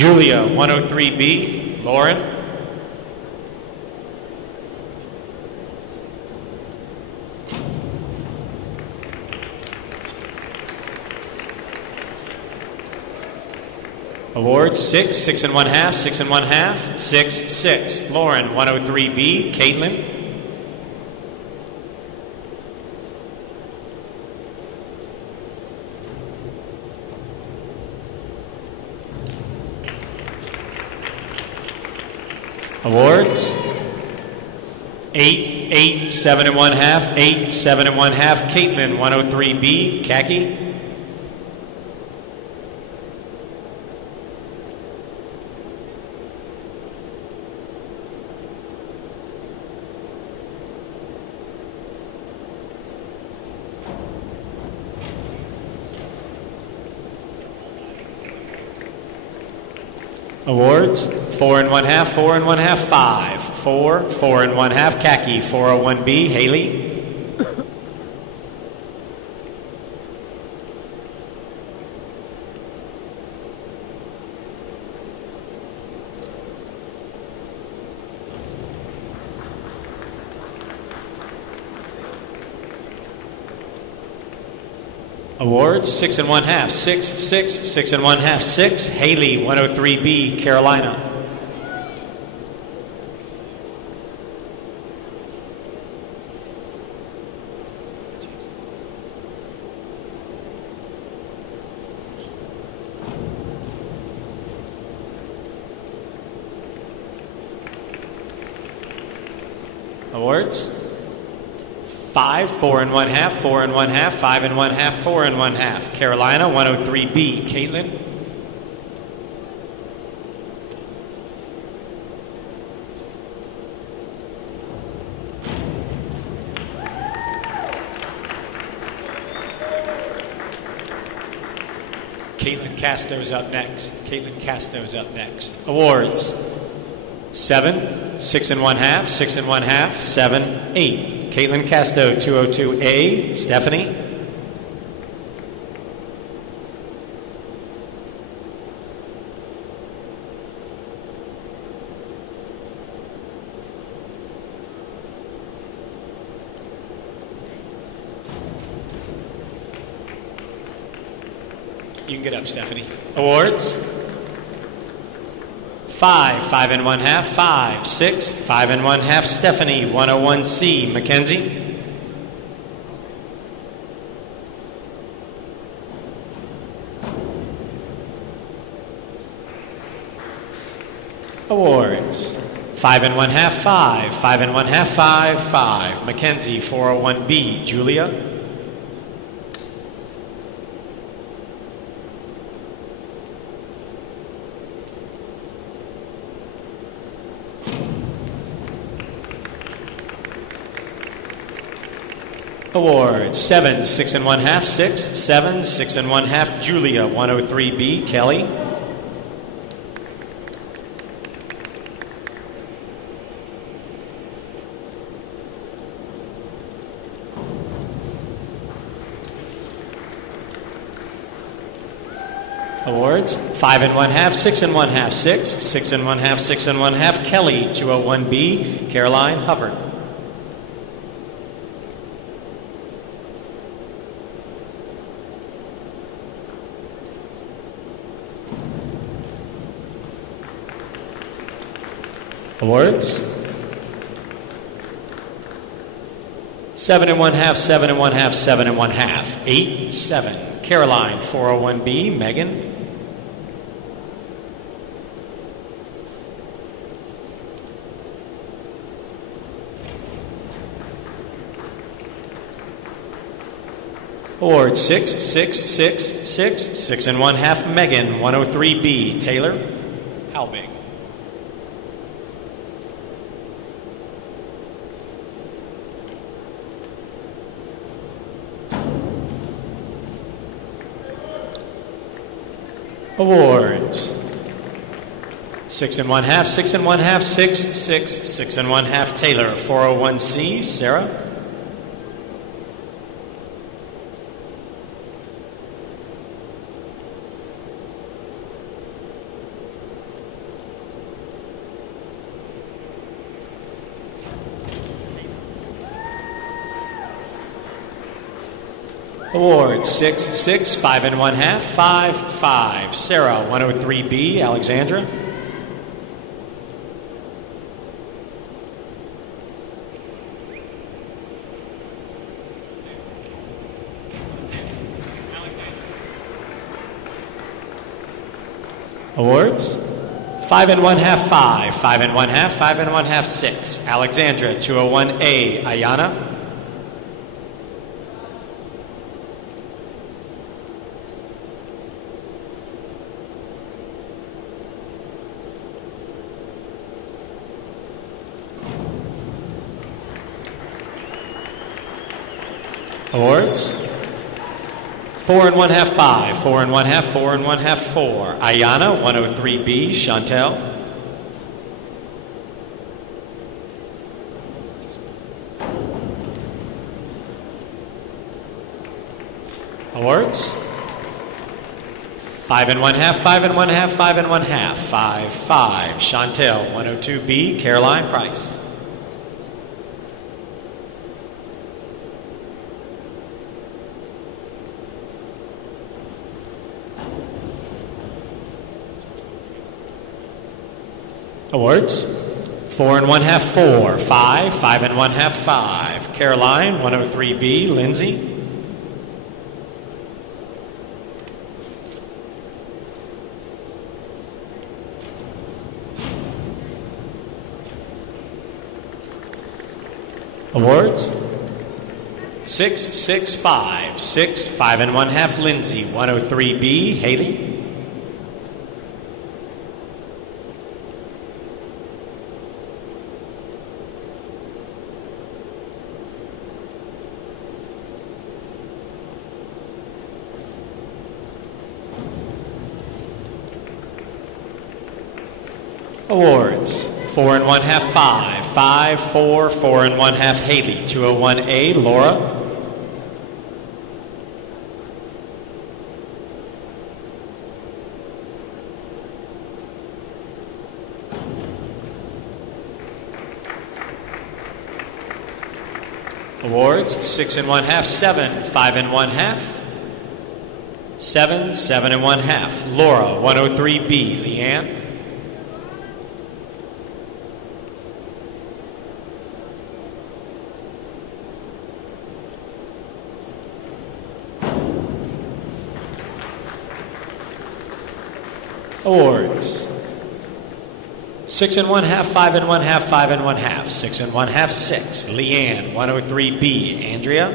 Julia, 103B, Lauren. Awards, 6, 6 1/2, 6 1/2, 6, 6. Lauren, 103B, Katelyn. Awards, 8, 8, 7 1/2, 8, 7 1/2, Katelyn, 103B, Kakki. Awards, 4 1/2, 4 1/2, 5, 4, 4 1/2, Kakki, 401B, Halle. Awards, 6 1/2, 6, 6, 6 1/2, 6, Halle, 103B, Carolina. Awards, 5, 4 1/2, 4 1/2, 5 1/2, 4 1/2. Carolina, 103B, Katelyn. Casto's up next. Casto's up next. Awards, 7, 6 1/2, 6 1/2, 7, 8. Katelyn Casto, 202A, Stephanie. You can get up, Stephanie. Awards. 5, 5 1/2, 5, 6, 5 1/2, Stephanie, 101C, Mckenzie. Awards, 5 1/2, 5, 5 1/2, 5, 5, Mckenzie, 401B, Julia. Awards, 7, 6 1/2, 6, 7, 6 1/2, Julia, 103B, Kelly. Awards, 5 1/2, 6 1/2, 6, 6 1/2, 6 1/2, Kelly, 201B, Caroline Hufford. Awards, 7 1/2, 7 1/2, 7 1/2, 8, 7, Caroline, 401B, Meghan. Awards, 6, 6, 6, 6, 6 1/2, Meghan, 103B, Taylor, Halbig. Awards, 6 1/2, 6 1/2, 6, 6, 6 1/2, Taylor, 401C, Sarah. Awards 6, 6, 5 1/2, 5, 5. Sarah, 103B, Alexandra. Awards 5 1/2, 5, 5 1/2, 5 1/2, 6. Alexandra, 201A, Ayanna. Awards 4 1/2, 5, 4 1/2, 4 1/2, 4. Ayanna, 103B, Shantel. Awards 5 1/2, 5 1/2, 5 1/2, 5, 5. Shantel, 102B, Caroline Price. Awards 4 1/2, 4, 5, 5 1/2, 5. Caroline, 103B, Lindsay. Awards 6, 6, 5, 6, 5 1/2, Lindsay, 103B, Halle. Awards 4 1/2, 5, 5, 4, 4 1/2, Haley, 201A, Laura. Awards 6 1/2, 7, 5 1/2, 7, 7 1/2, Laura, 103B, Leean. Awards 6 1/2, 5 1/2, 5 1/2, 6 1/2, 6. Leean, 103B, Andrea.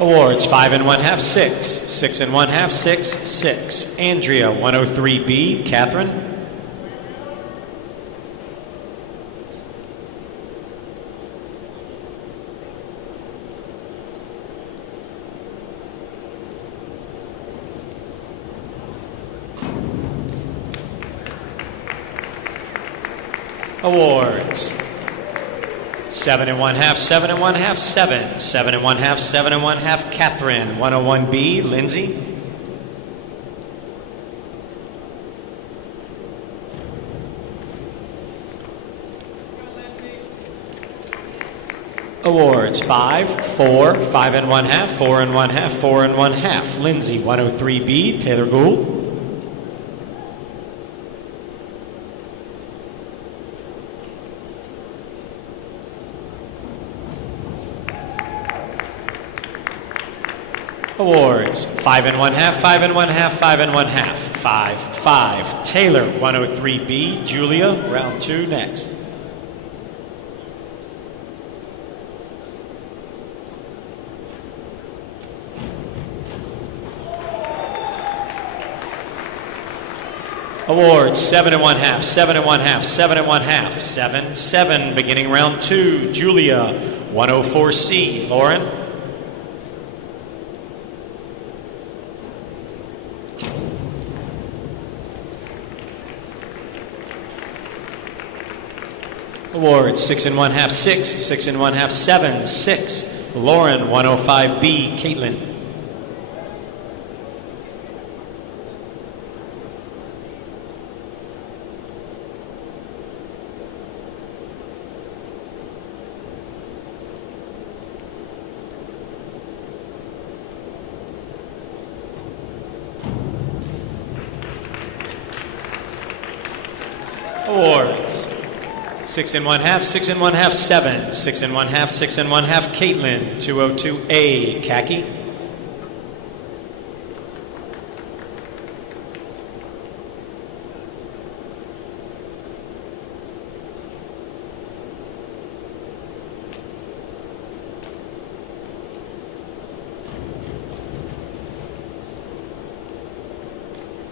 Awards 5 1/2, 6, 6 1/2, 6, 6. Andrea, 103B, Katelyn. Awards 7 1/2, 7 1/2, 7, 7 1/2, 7 1/2, Katelyn, 101B, Lindsay. Awards 5, 4, 5 1/2, 4 1/2, 4 1/2, Lindsay, 103B, Taylor Gould. Awards 5 1/2, 5 1/2, 5 1/2, 5, 5. Taylor, 103B, Julia, round 2 next. Awards 7 1/2, 7 1/2, 7 1/2, 7, 7. Beginning round 2, Julia, 104C, Lauren. Awards 6 1/2, 6, 6 1/2, 7, 6. Lauren, 105B, Katelyn. 6 1/2, 6 1/2, 7, 6 1/2, 6 1/2, Katelyn, 202A, Kakki.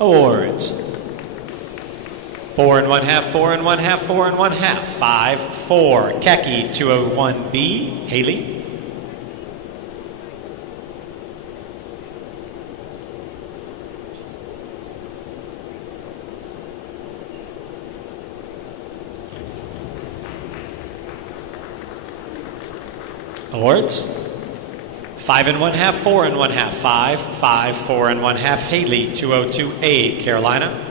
Awards. 4 1/2, 4 1/2, 4 1/2, 5, 4. Kakki, 201B, Halle. Awards. 5 1/2, 4 1/2, 5, 5, 4 1/2, Halle, 202A, Carolina.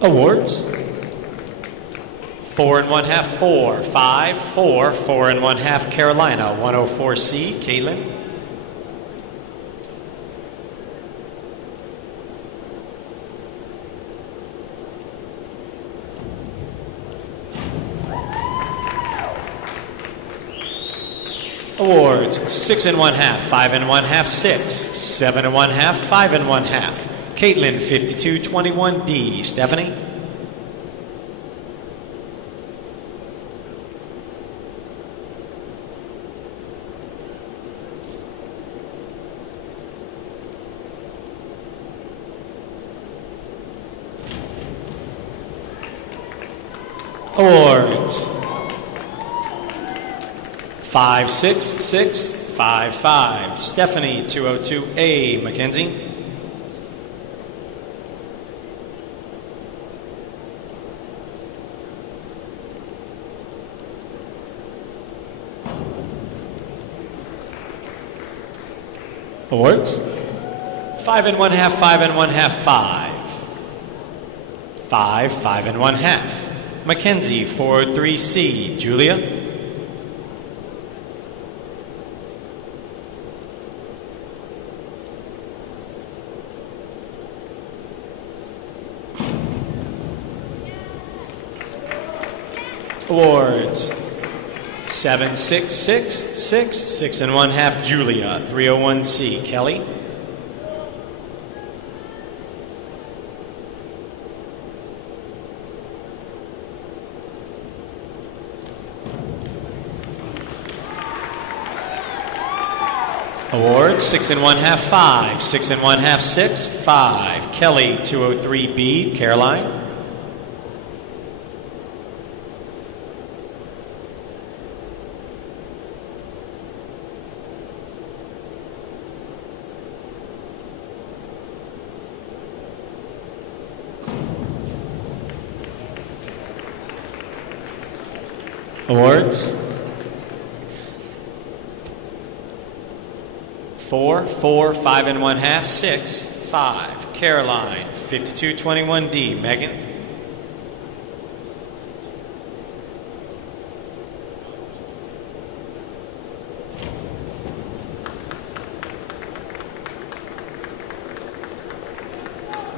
Awards. 4 1/2, 4, 5, 4, 4 1/2, Carolina, 104C, Katelyn. Awards. 6 1/2, 5 1/2, 6, 7 1/2, 5 1/2, Katelyn, 5221D, Stephanie. Awards. 5 6 6 5 5, Stephanie, 202A, Mckenzie. Awards. 5 1/2, 5 1/2, 5, 5, 5 1/2. Mckenzie, 403C, Julia. Awards. 7 6 6 6, 6 1/2, Julia, 301C, Kelly. Awards. 6 1/2, 5, 6 1/2, 6, 5, Kelly, 203B, Caroline. Awards. 4 4, 5 1/2, 6, 5, Caroline, 5221D, Meghan.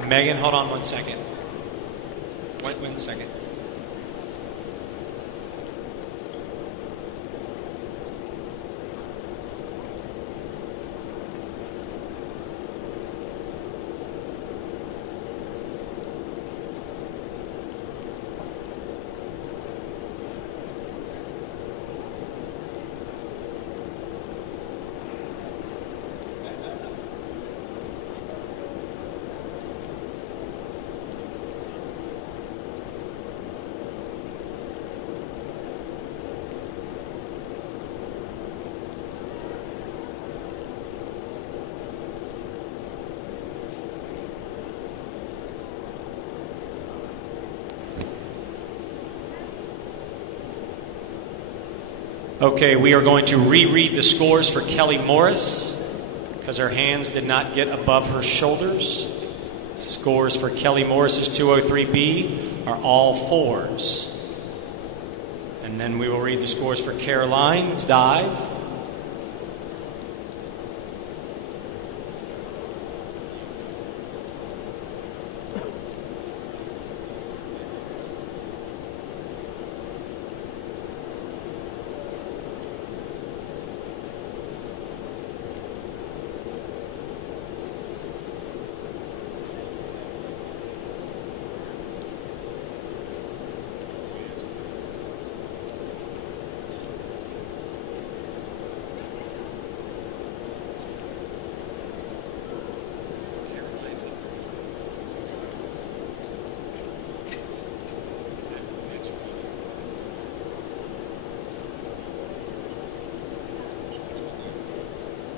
Meghan, hold on 1 second. 1 second. Okay, we are going to reread the scores for Kelly Morris because her hands did not get above her shoulders. Scores for Kelly Morris's 203B are all 4s. And then we will read the scores for Caroline's dive.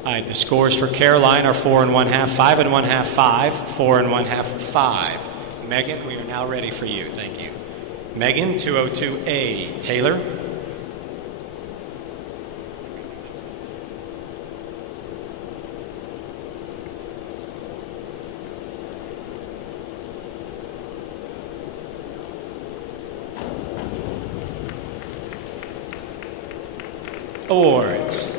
All right, the scores for Caroline are 4 1/2, 5 1/2, 5, 4 1/2, 5. Meghan, we are now ready for you. Thank you. Meghan, 202A. Taylor. Awards.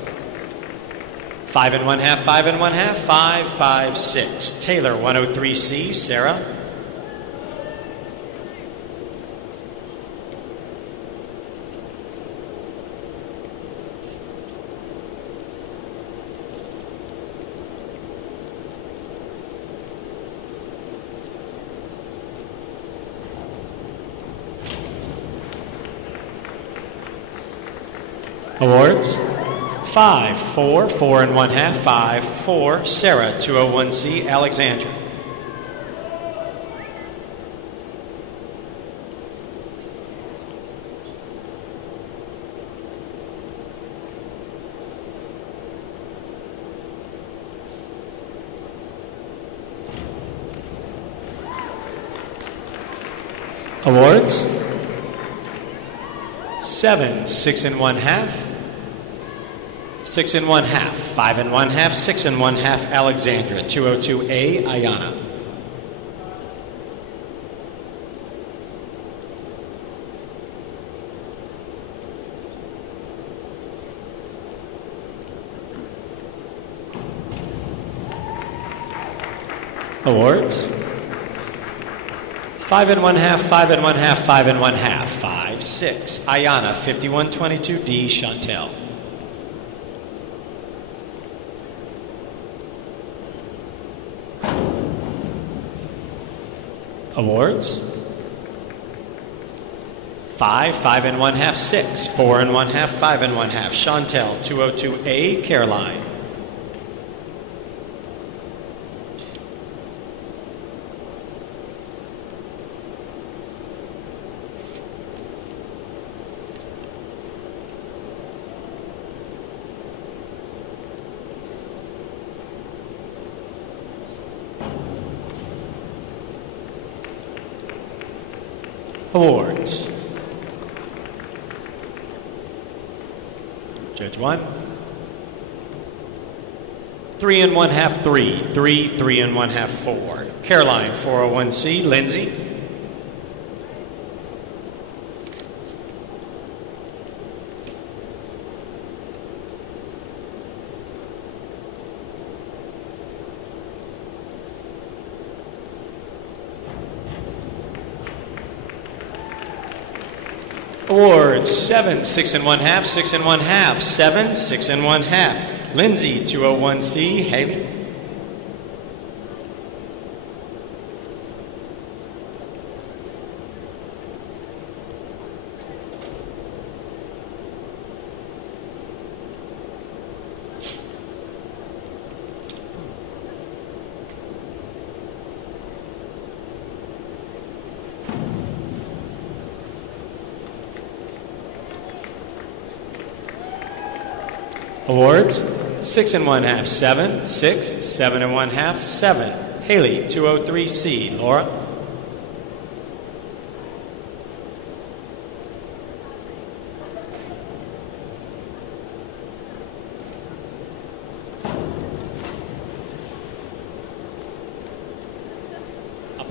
5 1/2, 5 1/2, 5, 5, 6. Taylor, 103C. Sarah. Awards. 5, 4, 4 1/2, 5, 4. Sarah, 201C. Alexandra. Awards. 7, 6 1/2. 6 1/2, 5 1/2, 6 1/2, Alexandra, 202A, Ayanna. Awards. 5 1/2, 5 1/2, 5 1/2, 5, 6, Ayanna, 5122D, Shantel. Awards. 5, 5 1/2, 6, 4 1/2, 5 1/2, Shantel, 202A, Caroline. Awards. Judge 1. 3 1/2, 3, 3, 3 1/2, 4. Caroline, 401C. Lindsay. Awards. 7, 6 1/2, 6 1/2, 7, 6 1/2. Lindsay, 201C. Halle. Awards. 6 1/2, 7, 6, 7 1/2, 7. Haley, 203C. Laura.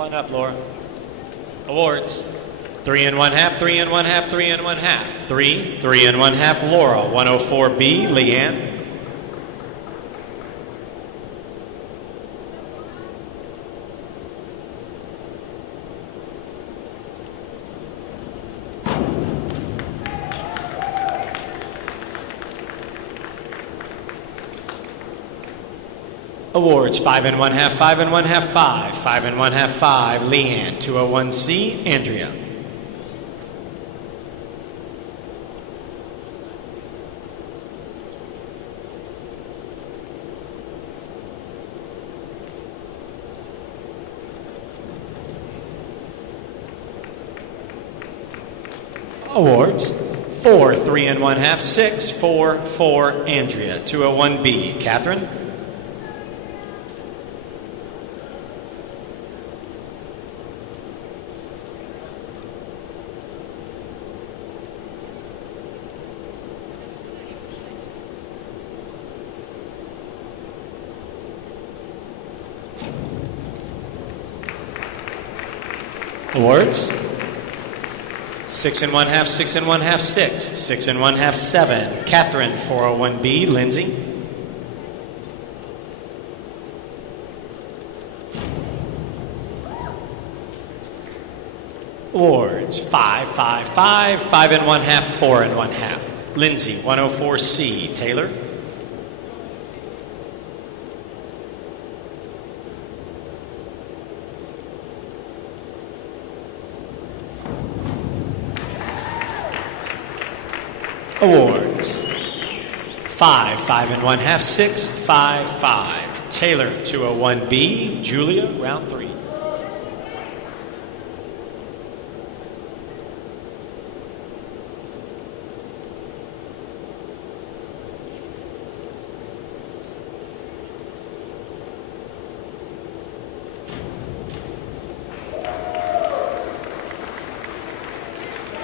on up, Laura. Awards. 3 1/2, 3 1/2, 3 1/2. 3 1/2, Laura. 104B, Leean. Awards. 5 1/2, 5 1/2, 5. 5 1/2, 5, Leean. 201C, Andrea. Awards. 4 3 1/2, 6 4 4, Andrea. 201B, Katelyn. Awards. 6 1/2, 6 1/2, 6. 6 1/2, 7. Katelyn, 401B, Lindsay. Awards. 5 5 5, 5 1/2, 4 1/2. Lindsay, 104C, Taylor. Awards. 5 5 1/2, 6 5 5. Taylor, 201B, Julia, round 3.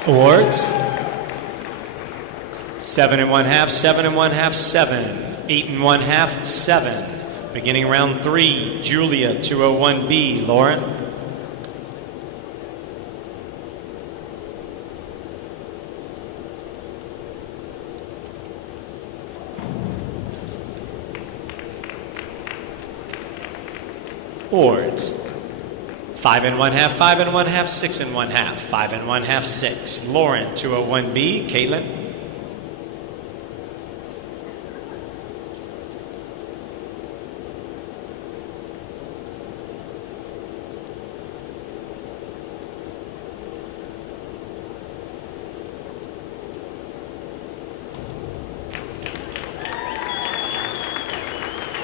Awards. 7 1/2, 7 1/2, 7. 8 1/2, 7. Beginning round 3, Julia, 201B, Lauren. Awards. 5 1/2, 5 1/2, 6 1/2, 5 1/2, 6. Lauren, 201B, Katelyn.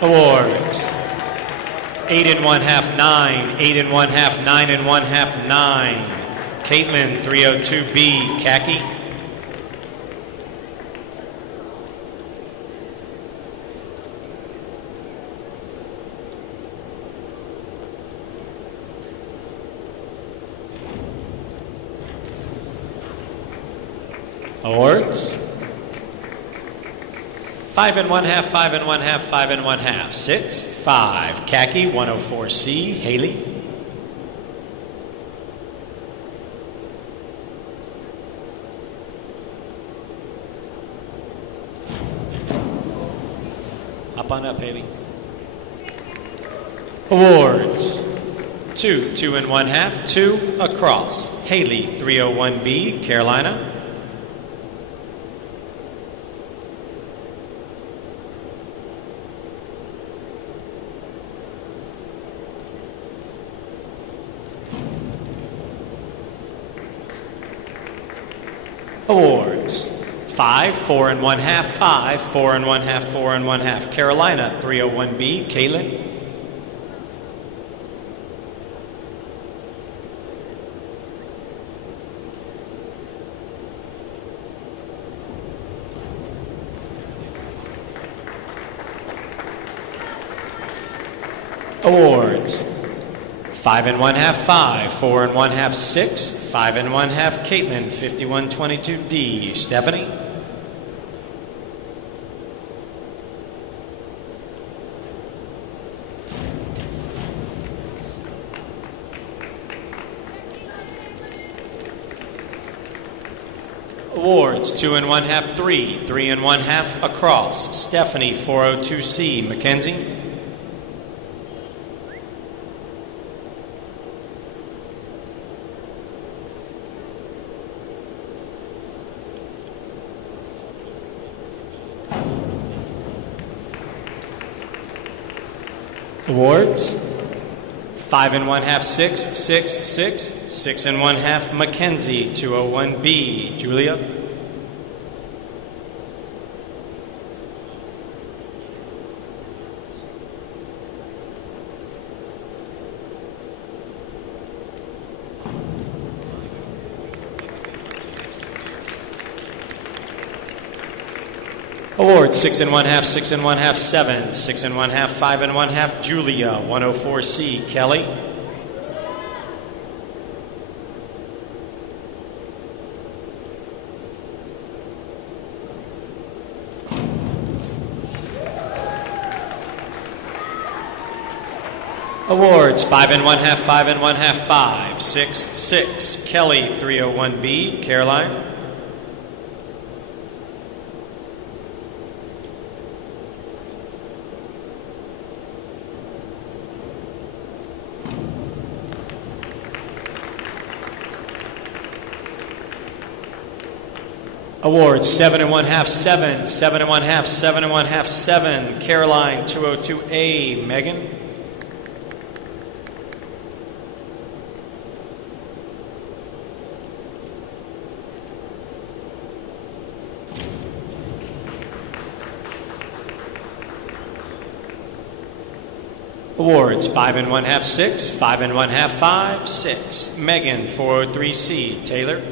Awards. 8 1/2, 9. 8 1/2, 9 1/2, 9. Katelyn, 302B, Kakki. Awards. 5 1/2, 5 1/2, 5 1/2, 6 5. Kakki, 104C, Halle. Up on up, Halle. Awards. 2 1/2, 2 across. Halle, 301B, Carolina. Awards. 5 4 1/2, 5 4 1/2, 4 1/2. Carolina, 301B, Katelyn. Awards. 5 1/2, 5, 4 1/2, 6, 5 1/2, Katelyn, 5122D, Stephanie. Awards 2 1/2 3, 3 1/2 across. Stephanie 402C, Mckenzie. Awards 5 1/2 6, 6, 6, 6 1/2 Mckenzie 201B, Julia. Awards 6 1/2, 6 1/2 7, 6 1/2 5 1/2 Julia 104C, Kelly. Awards 5 1/2 5 1/2 5, 6, 6 Kelly 301B, Caroline. Awards 7 1/2 7, 7 1/2 7 1/2 7 Caroline 202A, Meghan. Awards 5 1/2 6, 5 1/2 5, 6 Meghan 403C, Taylor.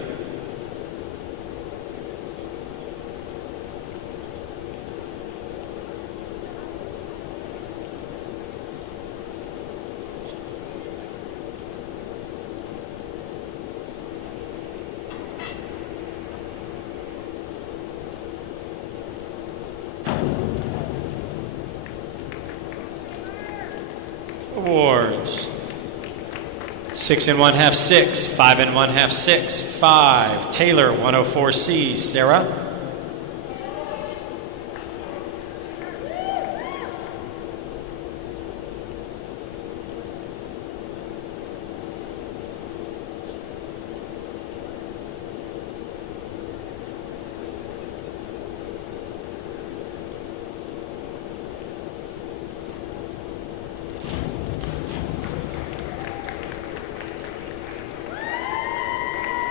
Awards 6 1/2 6, 5 1/2 6, 5 Taylor 104C, Sarah.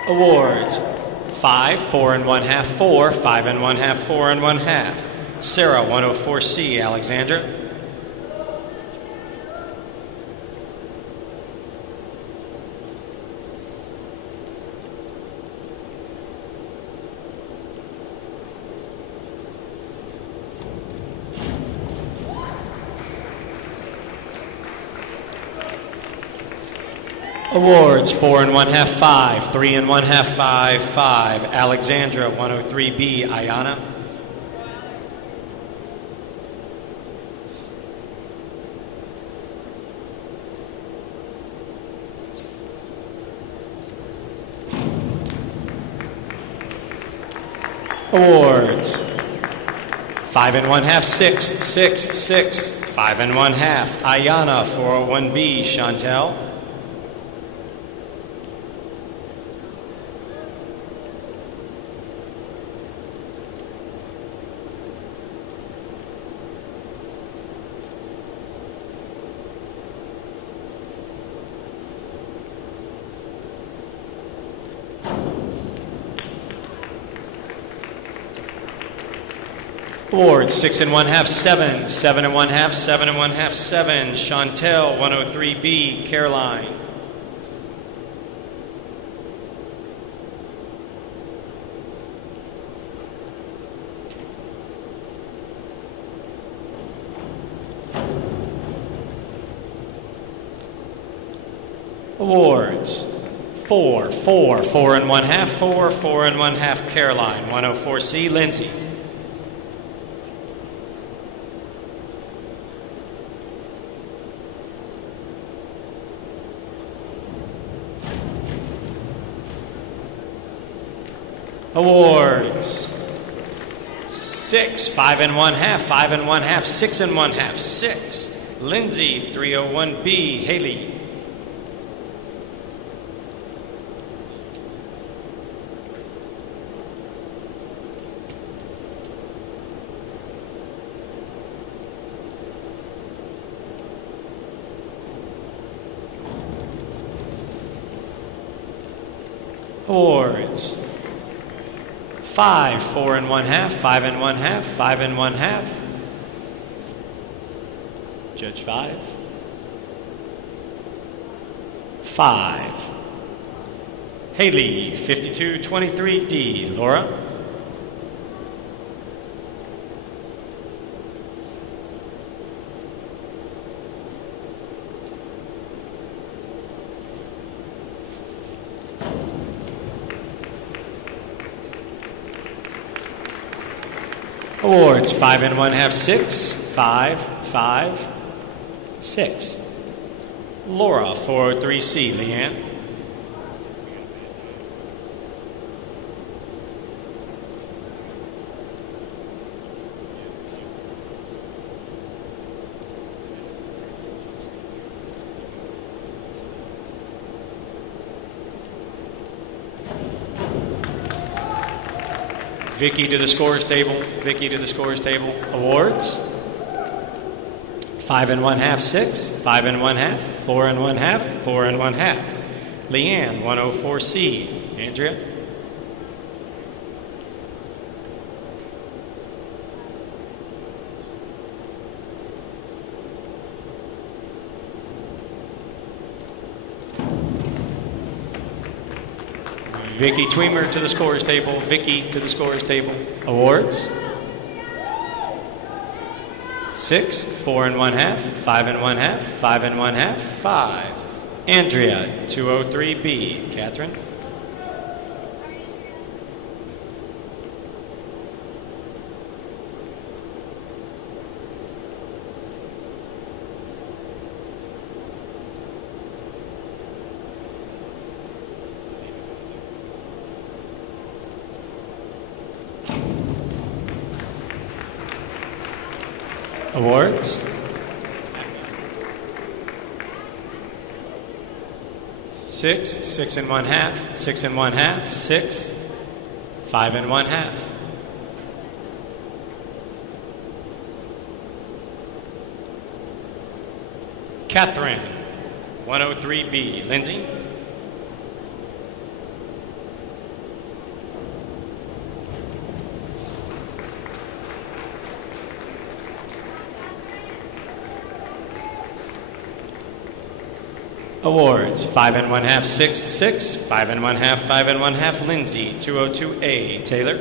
Awards 5 4 1/2 4, 5 1/2 4 1/2 Sarah 104C, Alexandra. Awards 4 1/2 5, 3 1/2 5, 5 Alexandra 103B, Ayanna. Awards 5 1/2 6, 6, 6 5 1/2 Ayanna 401B, Shantel. Awards 6 1/2 7, 7 1/2 7 1/2 7 Shantel 103B, Caroline. Awards 4 4 4 1/2 4, 4 1/2 Caroline 104C, Lindsay. Awards. 6, 5 1/2, 5 1/2, 6 1/2, 6. Lindsay, 301B, Halle. Awards. 5, 4 1/2, 5 1/2, 5 1/2. Judge 5. 5. Halle, 5223D, Laura. Awards 5 1/2, 6, 5, 5, 6. Laura, 403C, Leean. Vicky to the scores table. Vicky to the scores table. Awards. 5 1/2, 6. 5 1/2, 4 1/2, 4 1/2. Leean, 104C. Andrea. Vicky Tweemer to the scores table. Vicky to the scores table. Awards. 6, 4 1/2, 5 1/2, 5 1/2, 5. Andrea, 203B. Catherine. Awards. 6, 6 1/2, 6 1/2, 6, 5 1/2. Catherine, 103B. Lindsay. Awards 5 1/2, 6, 6, 5 1/2, 5 1/2. Lindsay, 202A. Taylor.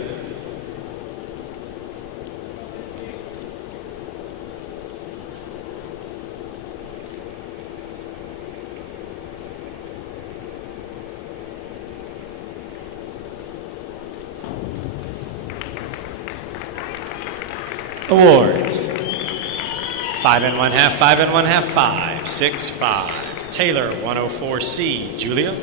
Awards 5 1/2, 5 1/2, 5, 6, 5. Taylor, 104C. Julia.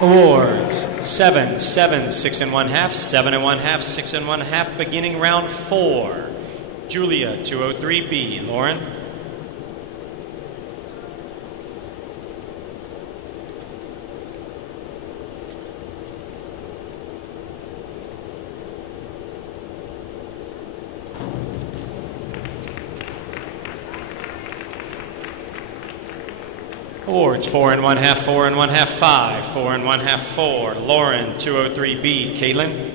Awards 7, 7, 6 1/2, 7 1/2, 6 1/2. Beginning round 4. Julia, 203B. Lauren. Awards 4 1/2, 4 1/2, 5, 4 1/2, 4. Lauren, 203B. Katelyn.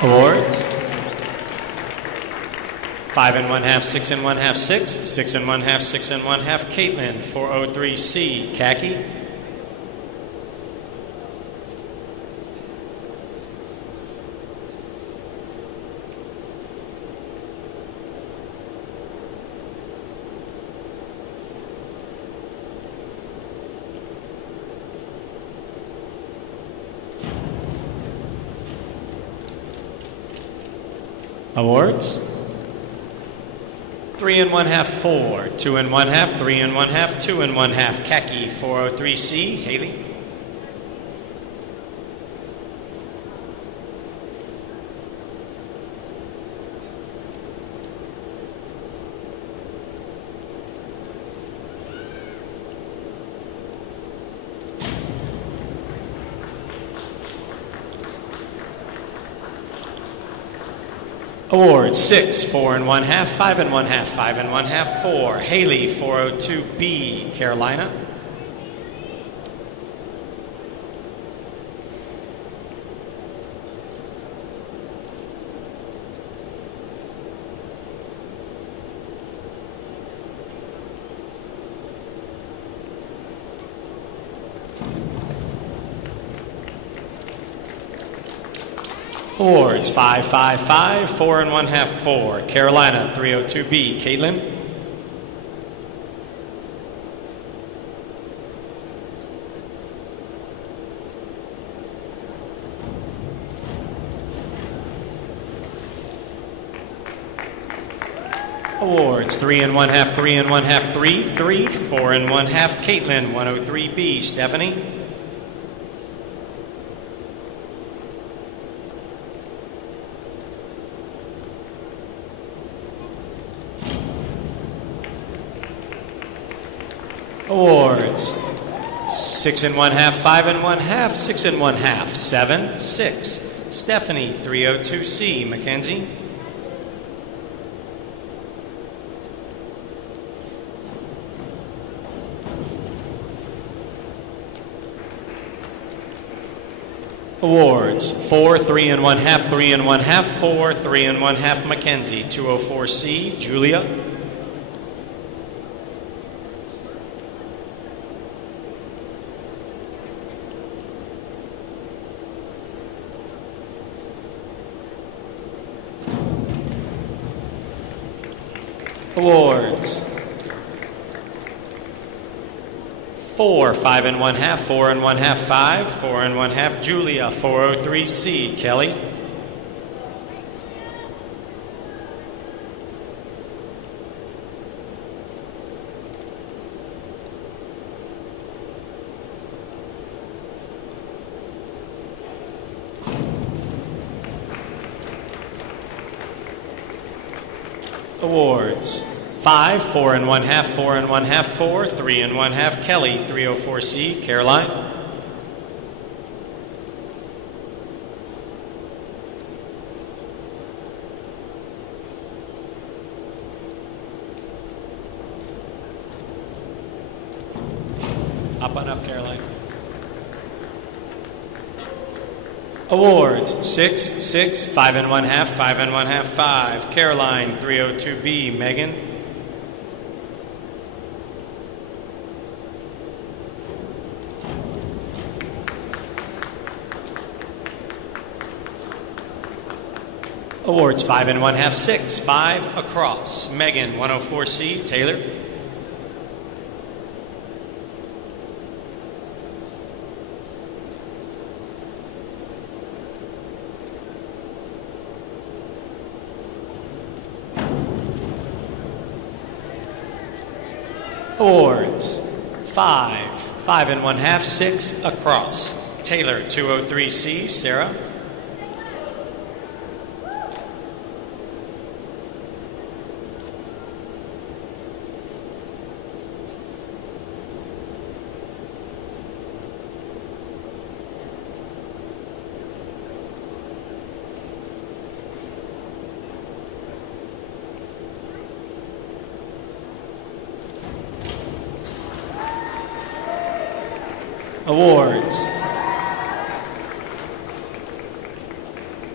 Awards 5 1/2, 6 1/2, 6, 6 1/2, 6 1/2. Katelyn, 403C. Kakki. Awards. 3 1/2, 4, 2 1/2, 3 1/2, 2 1/2. Kakki, 403C. Haley. Awards 6, 4 1/2, 5 1/2, 5 1/2, 4. Haley, 402B, Carolina. Awards 5, 5, 5, 4 1/2, 4. Carolina, 302B, Katelyn. Awards 3 1/2, 3 1/2, 3, 3, 4 1/2. Katelyn, 103B, Stephanie. Awards 6 1/2, 5 1/2, 6 1/2, 7, 6. Stephanie, 302C, Mckenzie. Awards 4, 3 1/2, 3 1/2, 4, 3 1/2. Mckenzie, 204C, Julia. Awards 4, 5 1/2, 4 1/2, 5, 4 1/2. Julia, 403C, Kelly. Awards 5, 4 1/2, 4 1/2, 4, 3 1/2. Kelly, 304C, Caroline. Up on up, Caroline. Awards 6, 6, 5 1/2, 5 1/2, 5. Caroline, 302B, Meghan. Awards 5 1/2, 6, 5 across. Meghan, 104C, Taylor. Awards 5, 5 1/2, 6 across. Taylor, 203C, Sarah. Awards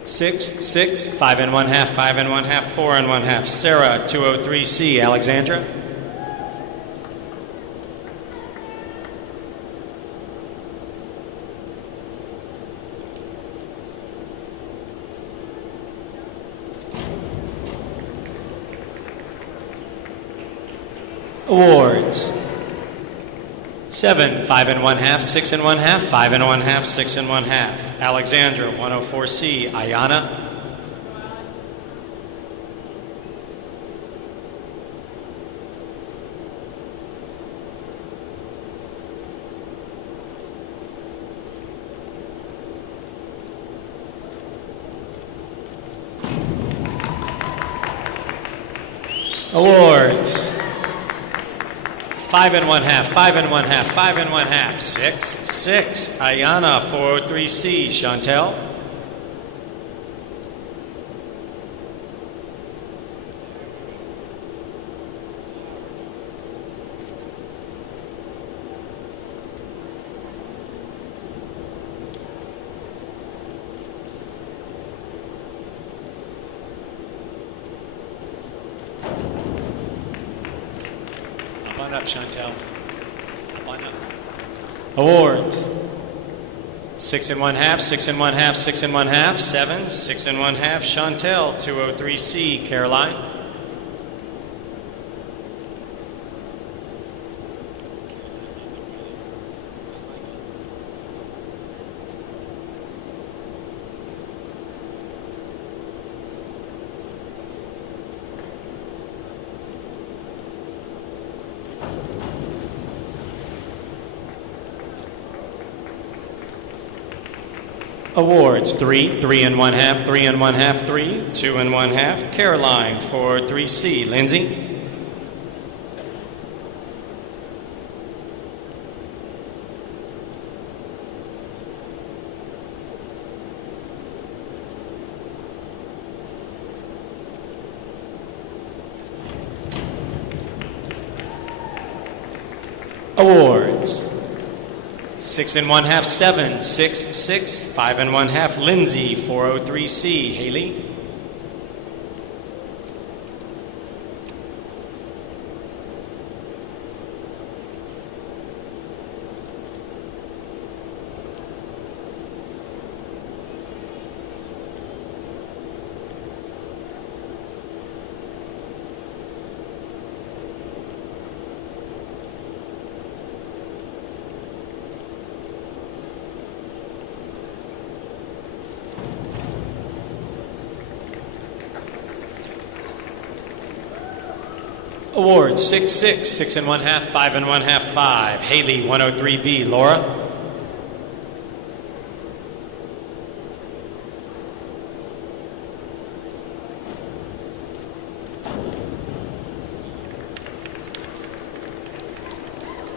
6, 6, 5 1/2, 5 1/2, 4 1/2. Sarah, 203C, Alexandra. Awards 7, 5 1/2, 6 1/2, 5 1/2, 6 1/2. Alexandra, 104C, Ayanna. Awards. 5 1/2, 5 1/2, 5 1/2, 6, 6. Ayanna, 403C, Shantel. Up, Shantel. Up. Awards. 6 1/2, 6 1/2, 6 1/2, 7, 6 1/2, Shantel, 203C, Caroline. Awards. 3, 3 1/2, 3 1/2, 3, 2 1/2, Caroline, 403C, Lindsay. Awards. 6 1/2, 7, 6, 6, 5 1/2, Lindsay, 403C, Haley. Awards. 6, 6, 6 1/2, 5 1/2, 5, Haley, 103B, Laura.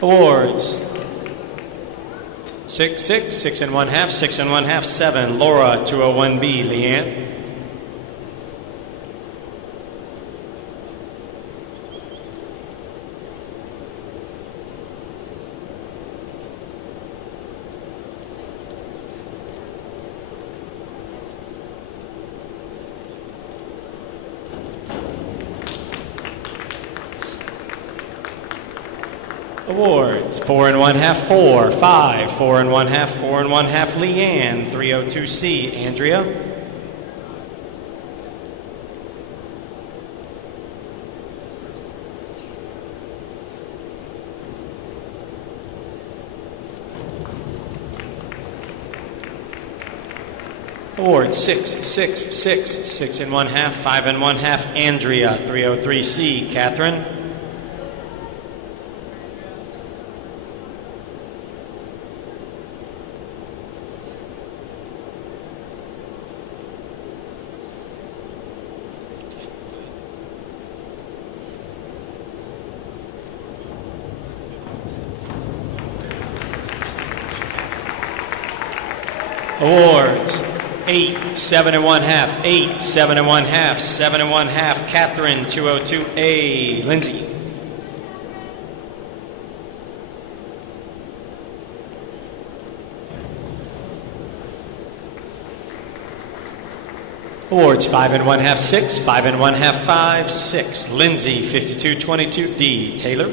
Awards. 6, 6, 6 1/2, 6 1/2, 7, Laura, 201B, Leean. Awards. 4 1/2, 4, 5, 4 1/2, 4 1/2, Leean, 302C, Andrea. Awards. 6, 6, 6, 6 1/2, 5 1/2, Andrea, 303C, Catherine. Awards. 8, 7 1/2, 8, 7 1/2, 7 1/2, Katelyn, 202A, Lindsay. Awards. 5 1/2, 6, 5 1/2, 5, 6, Lindsay, 5222D, Taylor.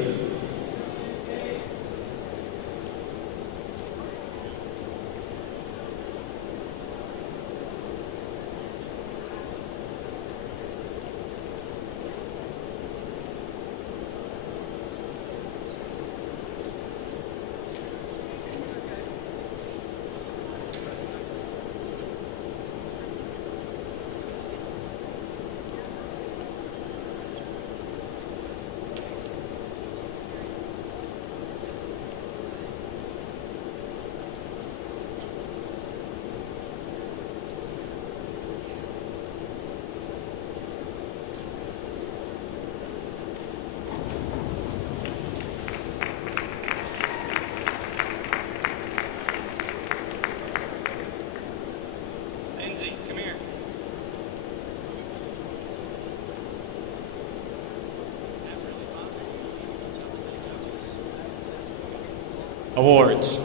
Awards.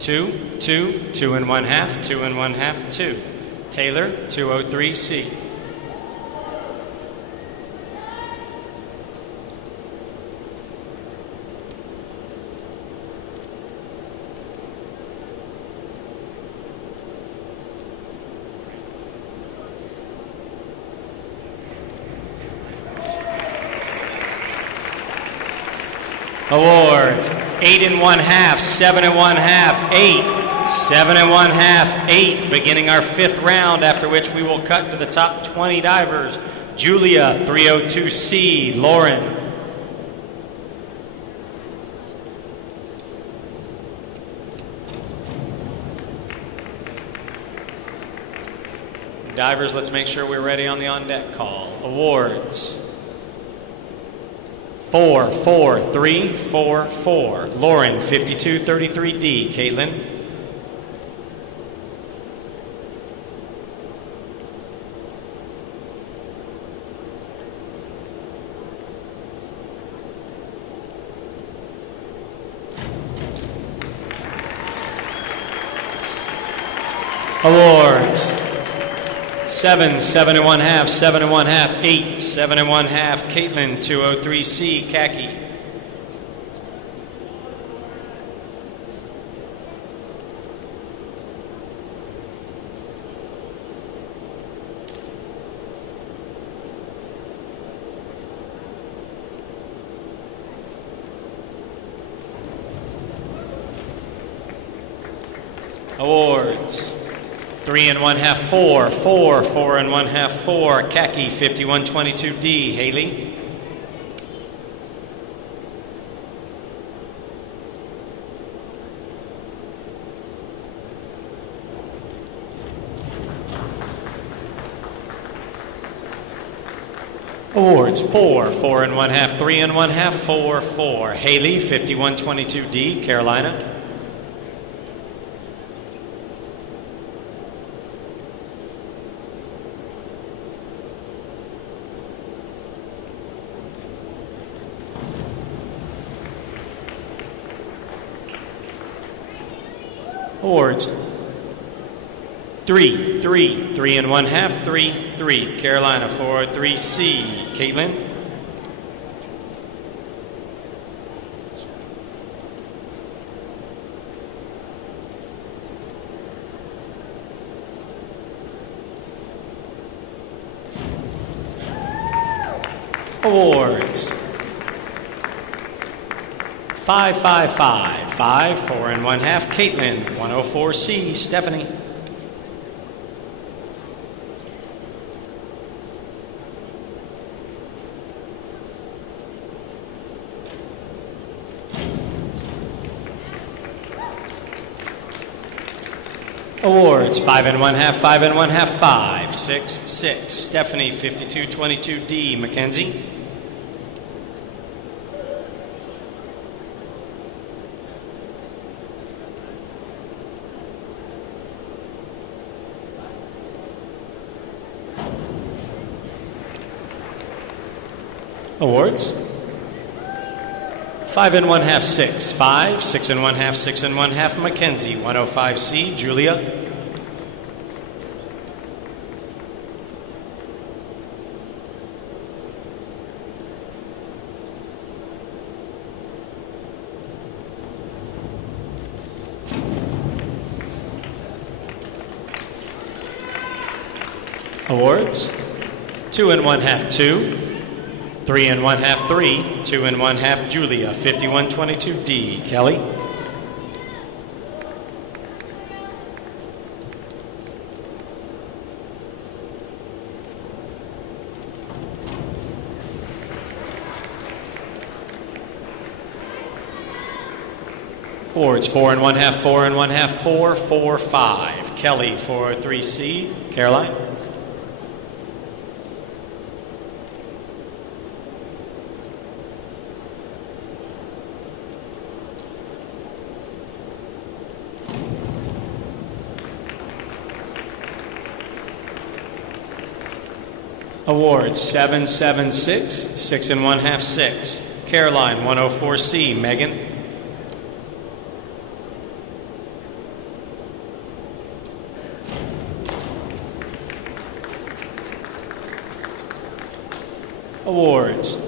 2, 2, 2 1/2, 2 1/2, 2. Taylor, 203C. Awards. 8 1/2, 7 1/2, 8. 7 1/2, 8. Beginning our 5th round, after which we will cut to the top 20 divers. Julia, 302C. Lauren. Divers, let's make sure we're ready on the on-deck call. Awards. 4, 4, 3, 4, 4. Lauren, 5233D. Katelyn. Awards. 7, 7 1/2, 7 1/2, 8, 7 1/2. Katelyn, 203C. Kakki. Awards. 3 1/2, 4, 4, 4 1/2, 4. Kakki, 5122D. Haley. Awards. 4, 4 1/2, 3 1/2, 4, 4. Haley, 5122D. Carolina. Awards. 3, 3, 3 1/2, 3, 3. Carolina, 403C. Katelyn. Awards. 5, 5, 5, 5, 4 1/2. Katelyn, 104C. Stephanie. Awards. 5 1/2, 5 1/2, 5, 6, 6. Stephanie, 5222D. Mckenzie. Awards. 5 1/2, 6, 5, 6 1/2, 6 1/2. Mckenzie, 105C. Julia. Awards. 2 1/2, 2. 3 1/2, 3, 2 1/2. Julia, 5122D. Kelly. Awards. 4 1/2, 4 1/2, 4, 4, 5. Kelly, 403C. Caroline. Awards. 7, 7, 6, 6 1/2, 6. Caroline, 104C. Meghan. Awards.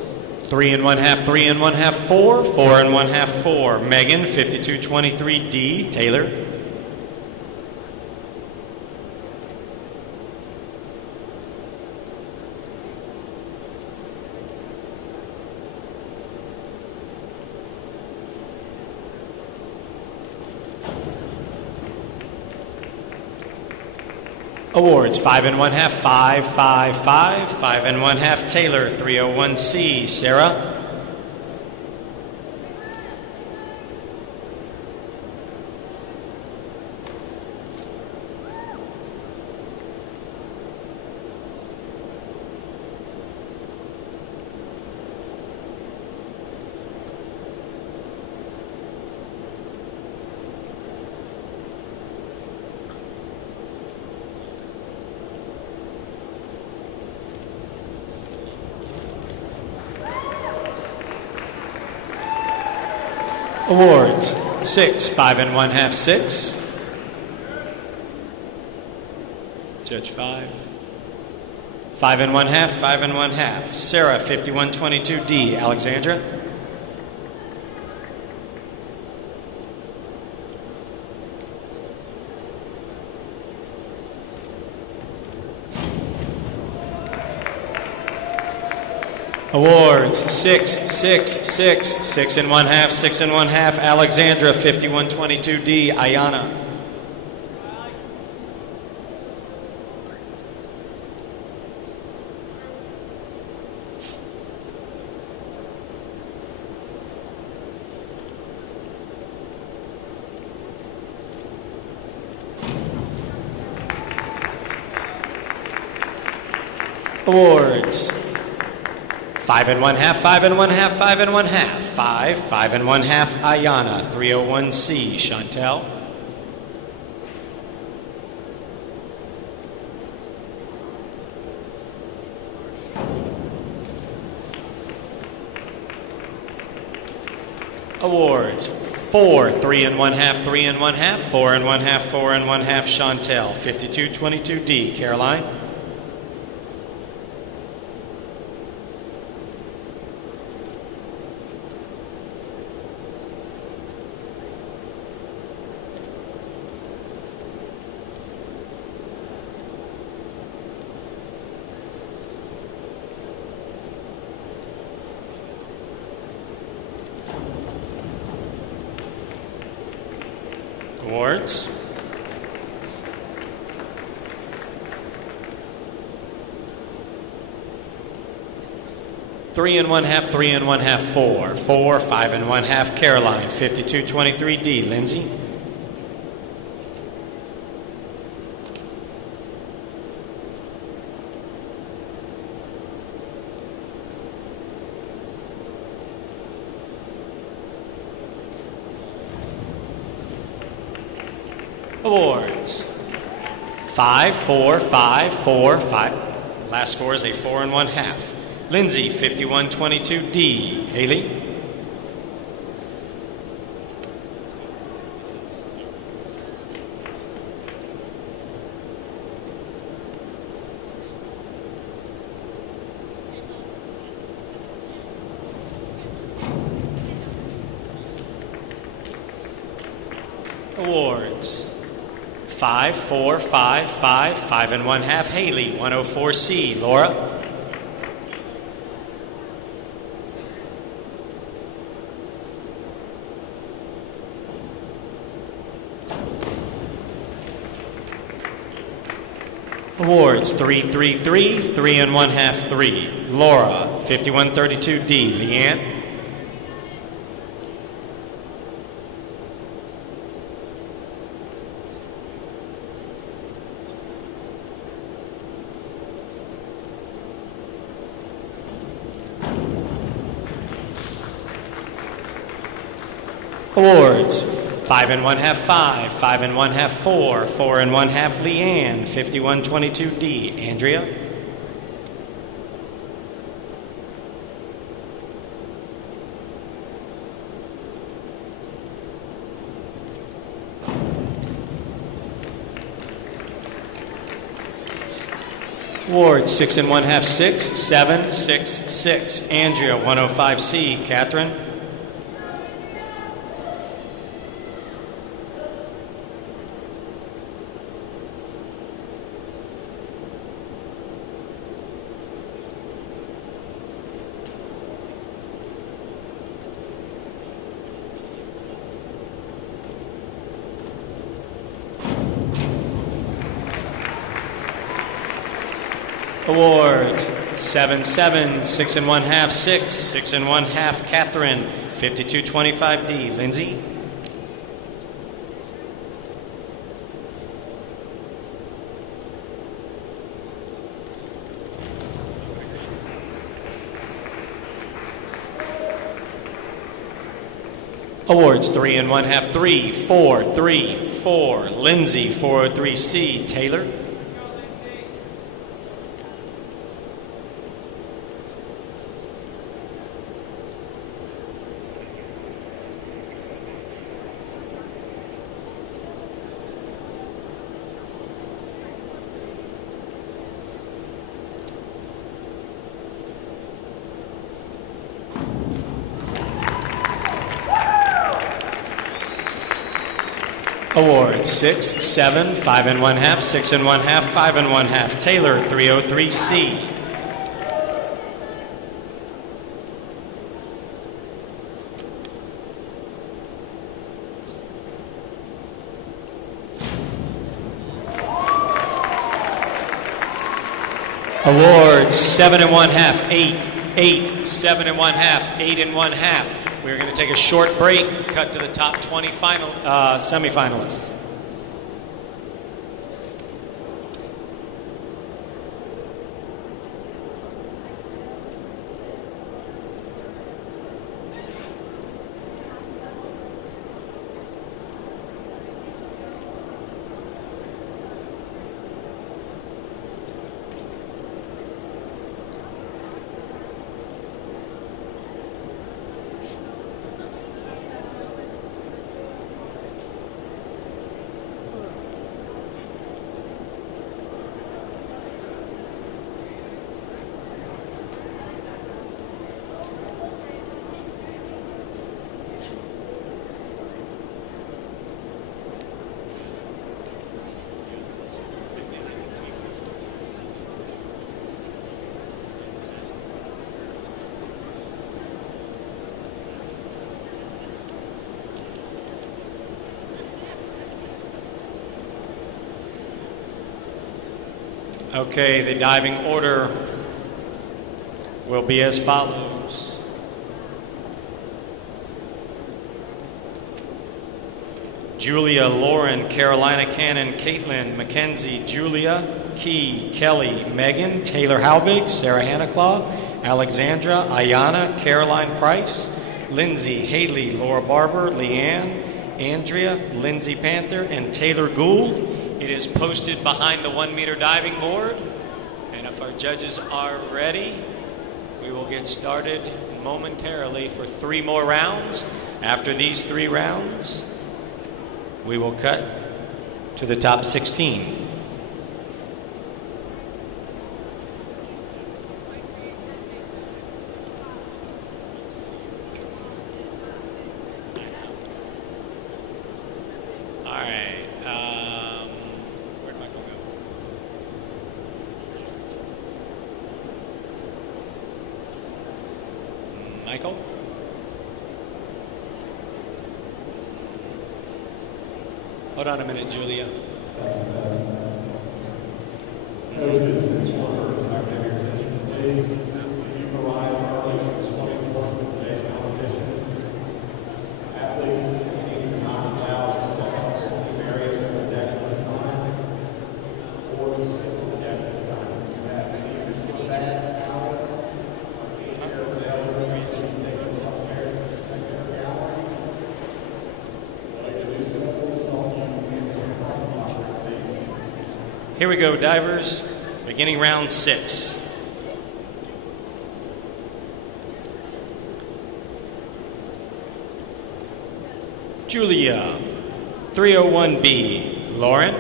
3 1/2, 3 1/2, 4, 4 1/2, 4. Meghan, 52-23D. Taylor. Awards. 5 1/2, 5, 5, 5. 5 1/2, Taylor. 301C. Sarah. Awards. 6, 5 1/2, 6. Judge 5. 5 1/2, 5 1/2. Sarah, 51-22D. Alexandra. Awards. 6, 6, 6. 6 1/2, 6 1/2. Alexandra, 51-22D. Ayanna. Awards. 5 1/2, 5 1/2, 5 1/2. 5, 5 1/2. Ayanna, 301C. Shantel. Awards. 4, 3 1/2, 3 1/2. 4 1/2, 4 1/2. Shantel, 52-22D. Caroline. Awards. Three 1/2, 4. 4, 5 1/2. Caroline, 52-23D. Lindsay. Awards. 5, 4, 5, 4, 5. Last score is a 4 1/2. Lindsay, 51-22D. Haley. Awards. 5, 4, 5, 5, 5 1/2. Haley, 104C. Laura. Awards. 3, 3, 3, 3 1/2, 3. Laura, 51-32D. Leean. Awards. 5 1/2, 5, 5 1/2, 4, 4 1/2. Leean, 51-22D. Andrea. Ward, 6 1/2, 6, 7, 6, 6. Andrea, 105C. Catherine. Awards, 7, 7, 6 1/2, 6, 6 1/2, Catherine, 5225D. Lindsay. Awards, 3 1/2, 3, 4, 3, 4. Lindsay, 403C. Taylor. Awards, 6, 7, 5 1/2, 6 1/2, 5 1/2. Taylor, 303C. Awards, 7 1/2, 8, 8, 7 1/2, 8 1/2. We're going to take a short break, cut to the top 20 semifinalists. Okay, the diving order will be as follows. Julia, Lauren, Carolina, Cannon, Katelyn, Mckenzie, Julia, Key, Kelly, Meghan, Taylor Halbig, Sarah Haneklau, Alexandra, Ayanna, Caroline Price, Lindsay, Haley, Laura Barber, Leean, Andrea, Lindsay Panther, and Taylor Gould. It is posted behind the 1 meter diving board. And if our judges are ready, we will get started momentarily for 3 more rounds. After these 3 rounds, we will cut to the top 16. Michael? Hold on a minute, Julia. Here we go, divers, beginning round 6. Julia, 301B. Lauren.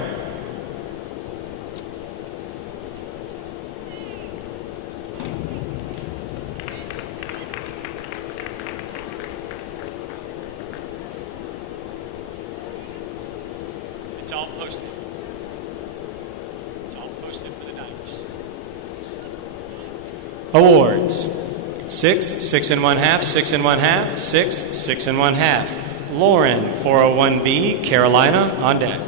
It's all posted. It's all posted for the divers. Awards. 6, 6 1/2, 6 1/2, 6, 6 1/2. Lauren, 401B, Carolina, on deck.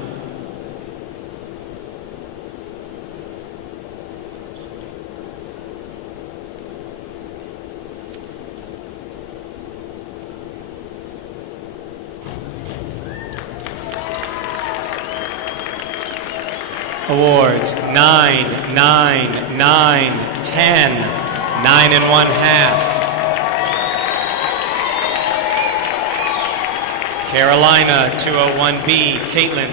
Awards 9, 9, 9, 10, 9 1/2. Carolina 201B, Katelyn.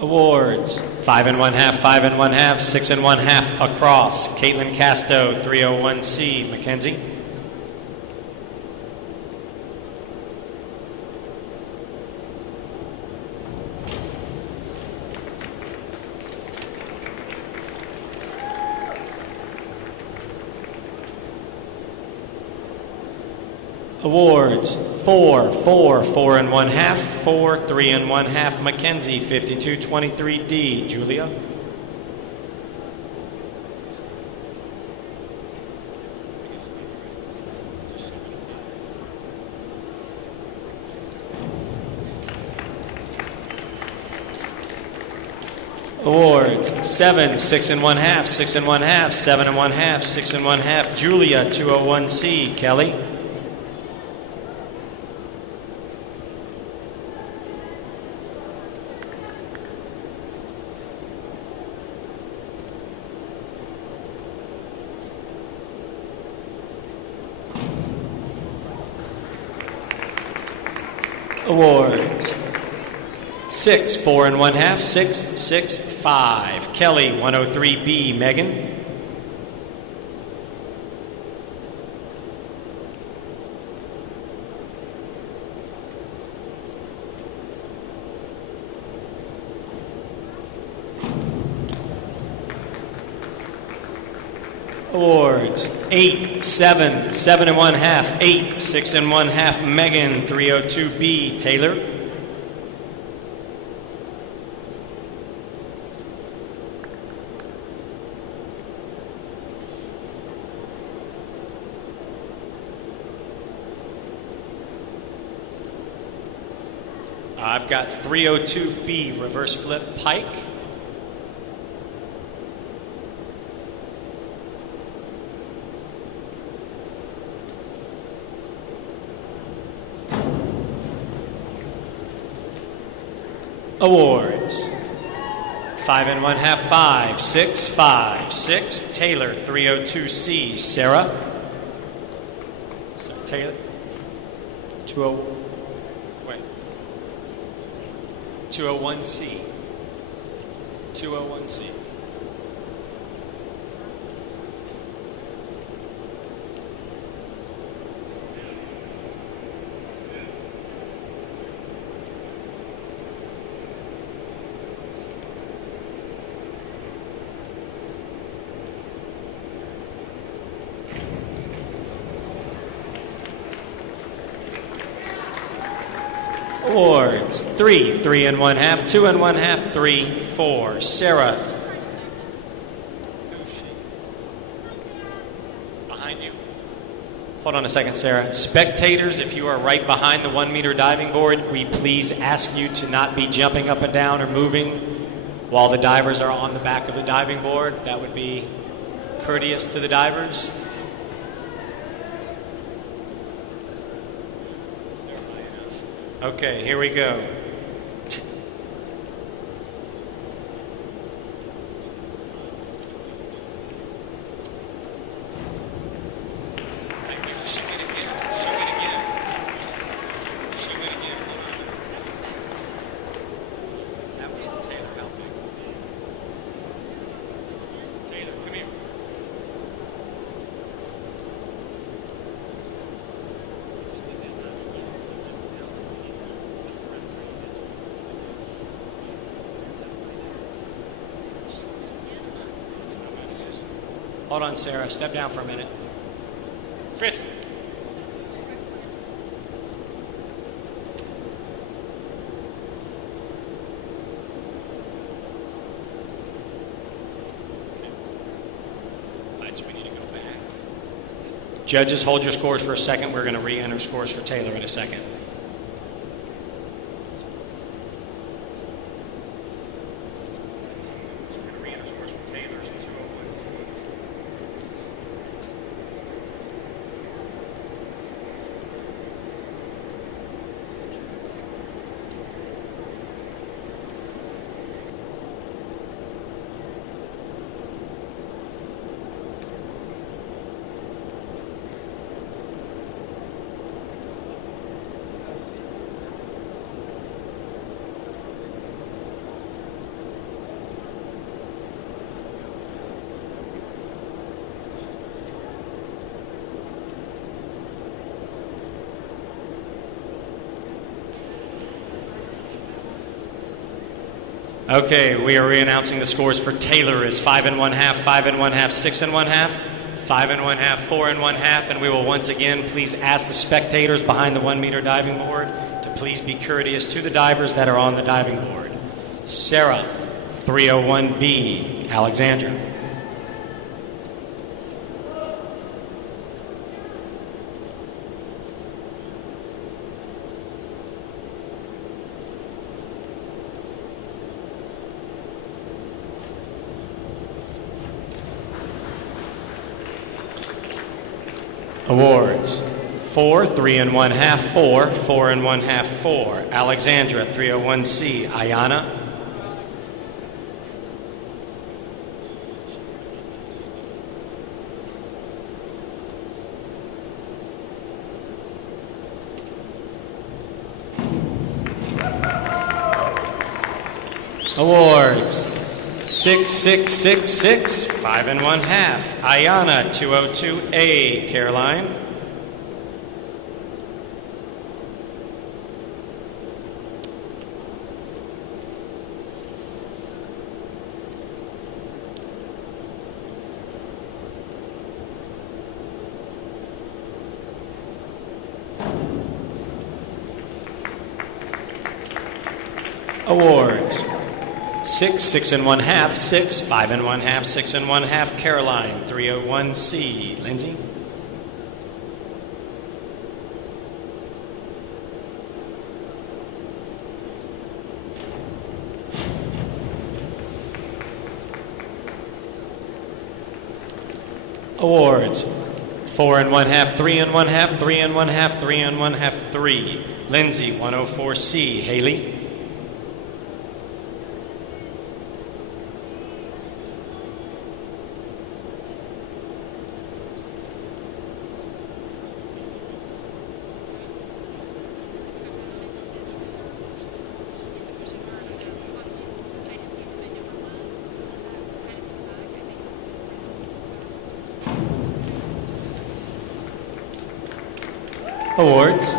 Awards 5 1/2, 5 1/2, 6 1/2 across. Caitlin Casto, 301C, Mckenzie. Awards 4, 4, 4 1/2, 4, 3 1/2, Mckenzie, 5223D, Julia. Awards 7, 6 1/2, 6 1/2, 7 1/2, 6 1/2, Julia, 201C, Kelly. Awards 6, 4 1/2, 6, 6, 5. Kelly, 103B, Meghan. Awards 8, 7, 7 1/2, 8, 6 1/2, Meghan, 302B, Taylor. I've got 302B, reverse flip, Pike. Awards 5 1/2, 5, 6, 5, 6. Taylor, 302C, Sarah. Sorry, Taylor. 201C. 201C. Awards 3, 3 1/2, 2 1/2, 3, 4. Sarah. Who's she? Behind you. Hold on a second, Sarah. Spectators, if you are right behind the 1 meter diving board, we please ask you to not be jumping up and down or moving while the divers are on the back of the diving board. That would be courteous to the divers. Okay, here we go. That was Taylor Halbig. Taylor, come here. Hold on, Sarah. Step down for a minute. Chris. All right, so we need to go back. Judges, hold your scores for a second. We're going to re-enter scores for Taylor in a second. Okay, we are re-announcing the scores for Taylor is 5 1/2, 5 1/2, 6 1/2, 5 1/2, 4 1/2, and we will once again please ask the spectators behind the 1 meter diving board to please be courteous to the divers that are on the diving board. Sarah, 301B, Alexandra. Awards. 4, 3 1/2, 4, 4 1/2, 4. Alexandra, 301C. Ayanna. Awards. 6, 6, 6, 6, 5 1/2. Ayanna, 202A. Caroline. Awards. 6, 6 1/2, 6, 5 1/2, 6 1/2. Caroline, 301C. Lindsay. Awards. 4 1/2, 3 1/2, 3 1/2, 3 1/2, 3. Lindsay, 104C. Haley. Awards.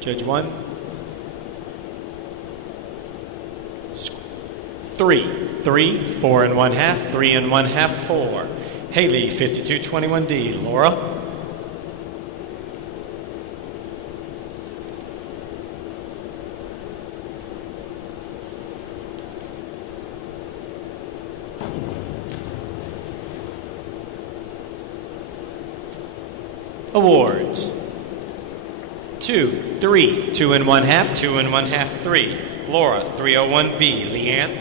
Judge 1. 3, 3, 4 1/2, 3 1/2, 4. Haley, 5221D. Laura. Awards. 2, 3, 2 1/2, 2 1/2, 3. Laura, 301B. Leean.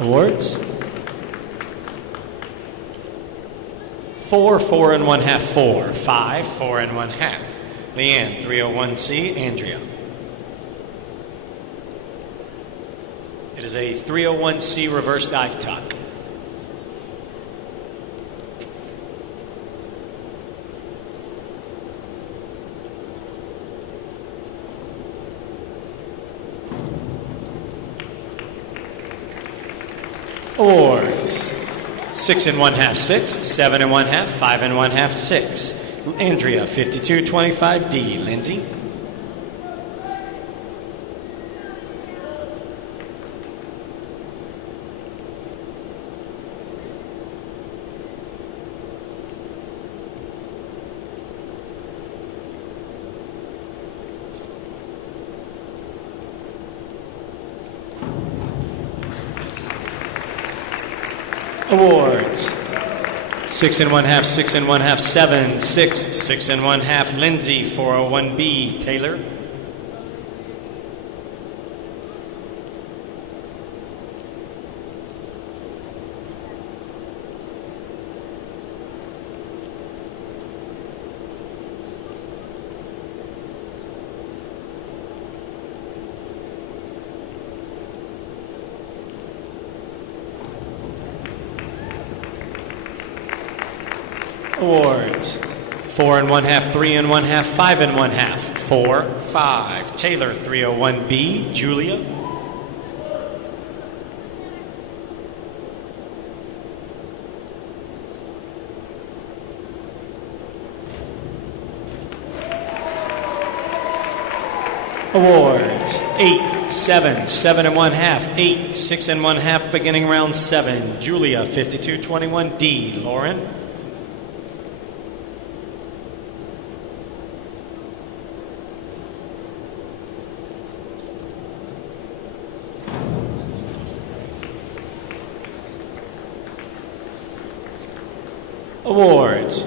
Awards. 4, 4 1/2, 4. 5, 4 1/2. Leean, 301C. Andrea. It is a 301C reverse dive tuck. Awards. 6 1/2, 6, 7 1/2, 5 1/2, 6. Andrea, 52.25D. Lindsay. Awards. 6 1/2, 6 1/2, 7, 6, 6 1/2, Lindsay, 401B, Taylor. Awards. 4 1/2, 3 1/2, 5 1/2, 4, 5. Taylor, 301B, Julia. Awards. 8, 7, 7 1/2, 8, 6 1/2, beginning round 7. Julia, 52.21D. Lauren. Awards.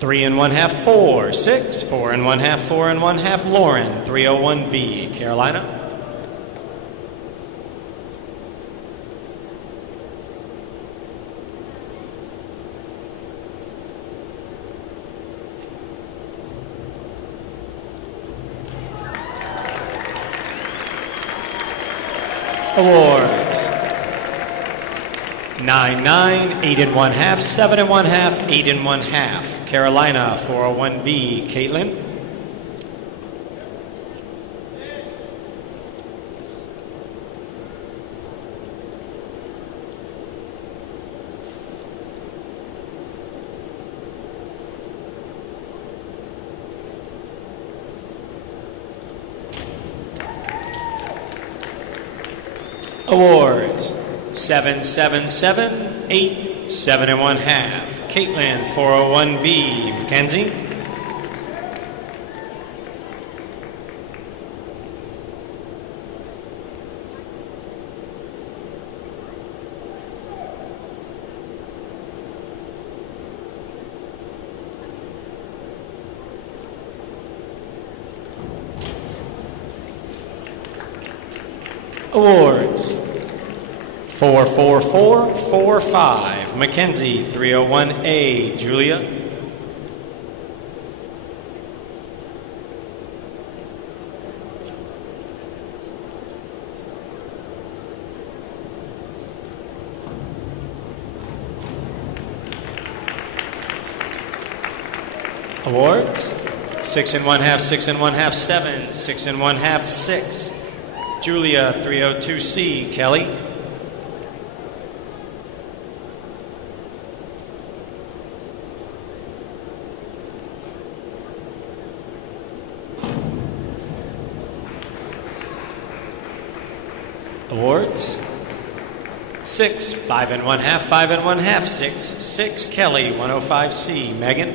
3 1/2, 4, 6, 4 1/2, 4 1/2, Lauren, 301B, Carolina. Awards. 9 9, 8 1/2, 7 1/2, 8 1/2. Carolina, 401B, Katelyn. Awards. 7 7 7, 8, 7 1/2. Katelyn, 401B, Mckenzie. Awards. 4 4 4, 4 5. Mckenzie, 301A, Julia. Awards. 6 1/2, 6 1/2, 7, 6 1/2, 6. Julia, 302C, Kelly. Awards. 6, 5 1/2, 5 1/2, 6, 6. Kelly, 105C. Meghan.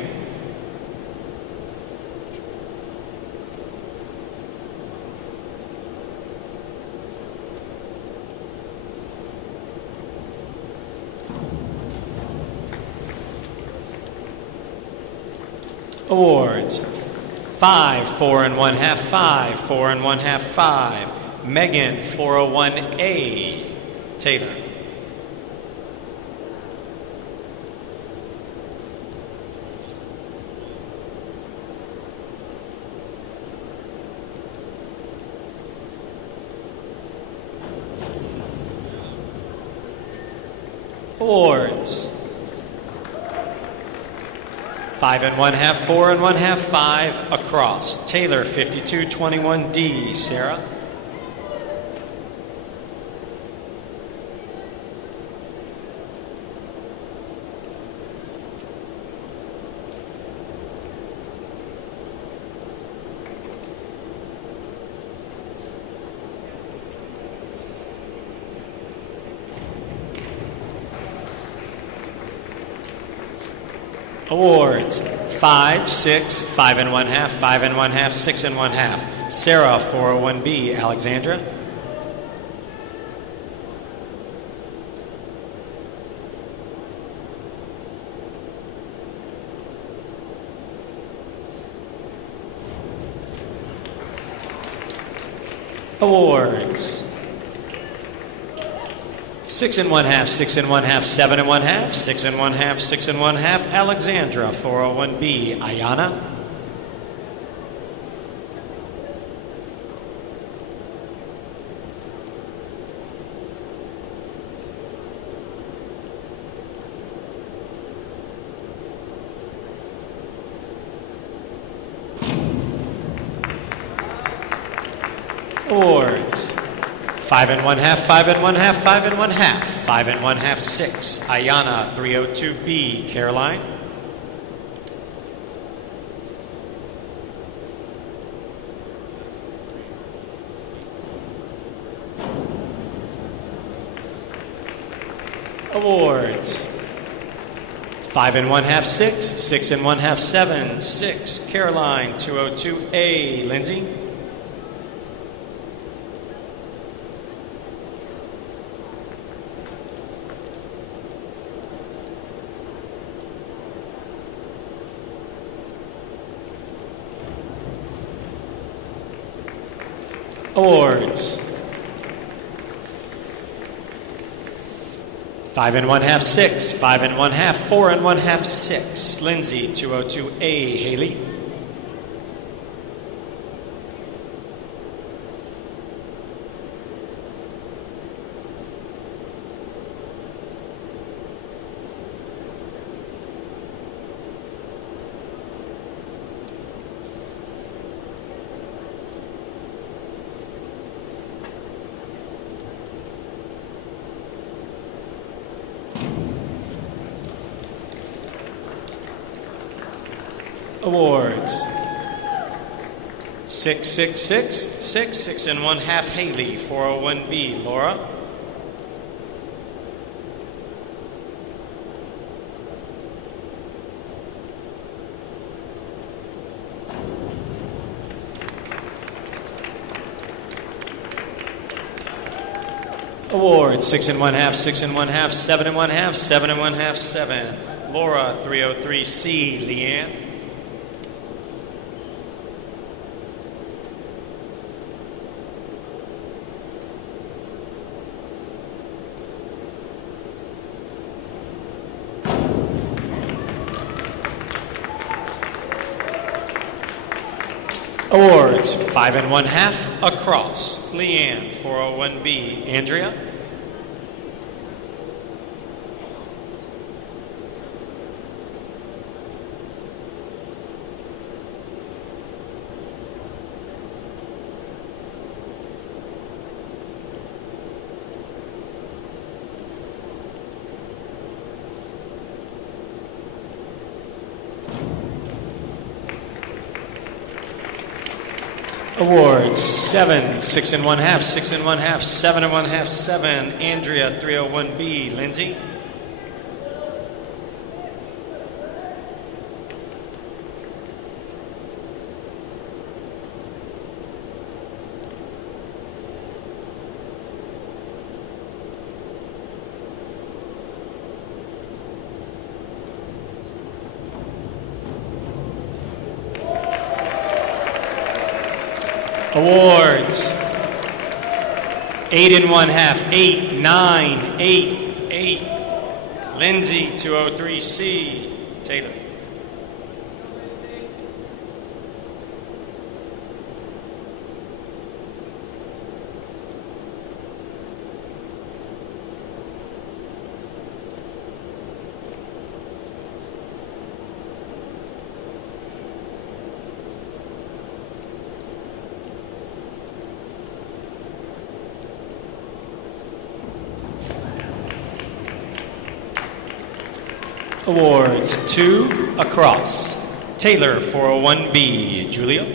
Awards. 5, 4 1/2, 5, 4 1/2, 5. Meghan, 401A, Taylor. Awards. 5 1/2, 4 1/2, 5 across. Taylor, 52.21D, Sarah. Awards 5, 6, 5 1/2, 5 1/2, 6 1/2. Sarah 401B, Alexandra. Awards 6 1/2, 6 1/2, 7 1/2, 6 1/2, 6 1/2. Alexandra 401B, Ayanna. Awards 5 1/2, 5 1/2, 5 1/2, 5 1/2, 6. Ayanna 302B, Caroline. Awards 5 1/2, 6, 6 1/2, 7, 6. Caroline 202A, Lindsay. Awards 5 1/2, 6, 5 1/2, 4 1/2, 6. Lindsay 202A, Haley. Awards 6, 6, 6, 6, 6 1/2, Haley 401B, Laura. Awards 6 1/2, 6 1/2, 7 1/2, 7 1/2, 7. Laura 303C, Leean. Awards 5 1/2, across. Leean 401B, Andrea. Awards 7, 6 1/2, 6 1/2, 7 1/2, 7. Andrea 301B, Lindsay. Awards 8 1/2, 8, 9, 8, 8. Lindsay 203C, Taylor. Awards 2, across. Taylor 401B, Julio.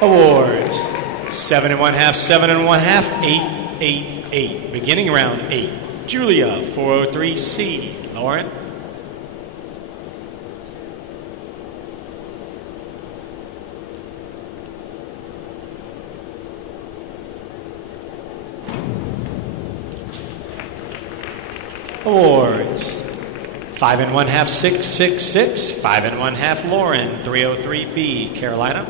Awards. 7 1/2, 7 1/2, 8, 8, 8. Beginning round 8. Julia, 403C. Lauren. Awards. 5 1/2, 6, 6, 6. 5 1/2, Lauren, 303B. Carolina.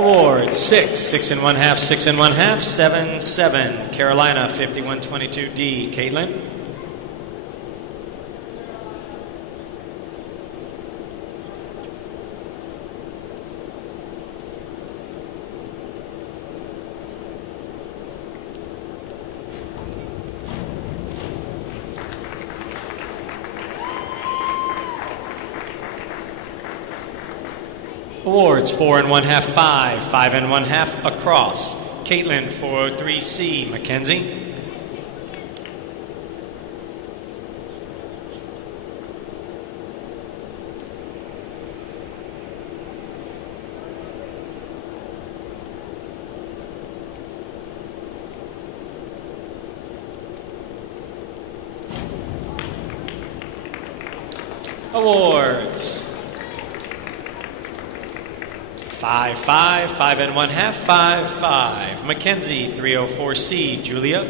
Awards. 6, 6 1/2, 6 1/2, 7, 7. Carolina, 5122D. Katelyn. Awards. 4 1/2, 5, 5 1/2 across. Katelyn, 403C. Mckenzie. Awards. 5, 5, 5 1/2, 5, 5. Mckenzie, 304C. Julia.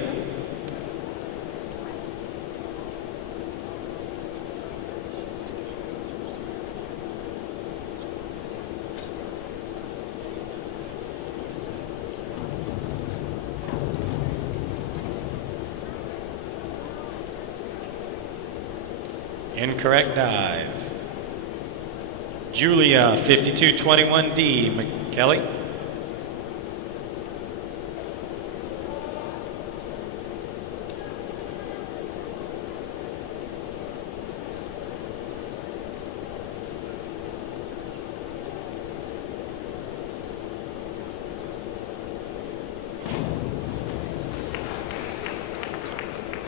Incorrect dive. Julia, 5221D. McKelly.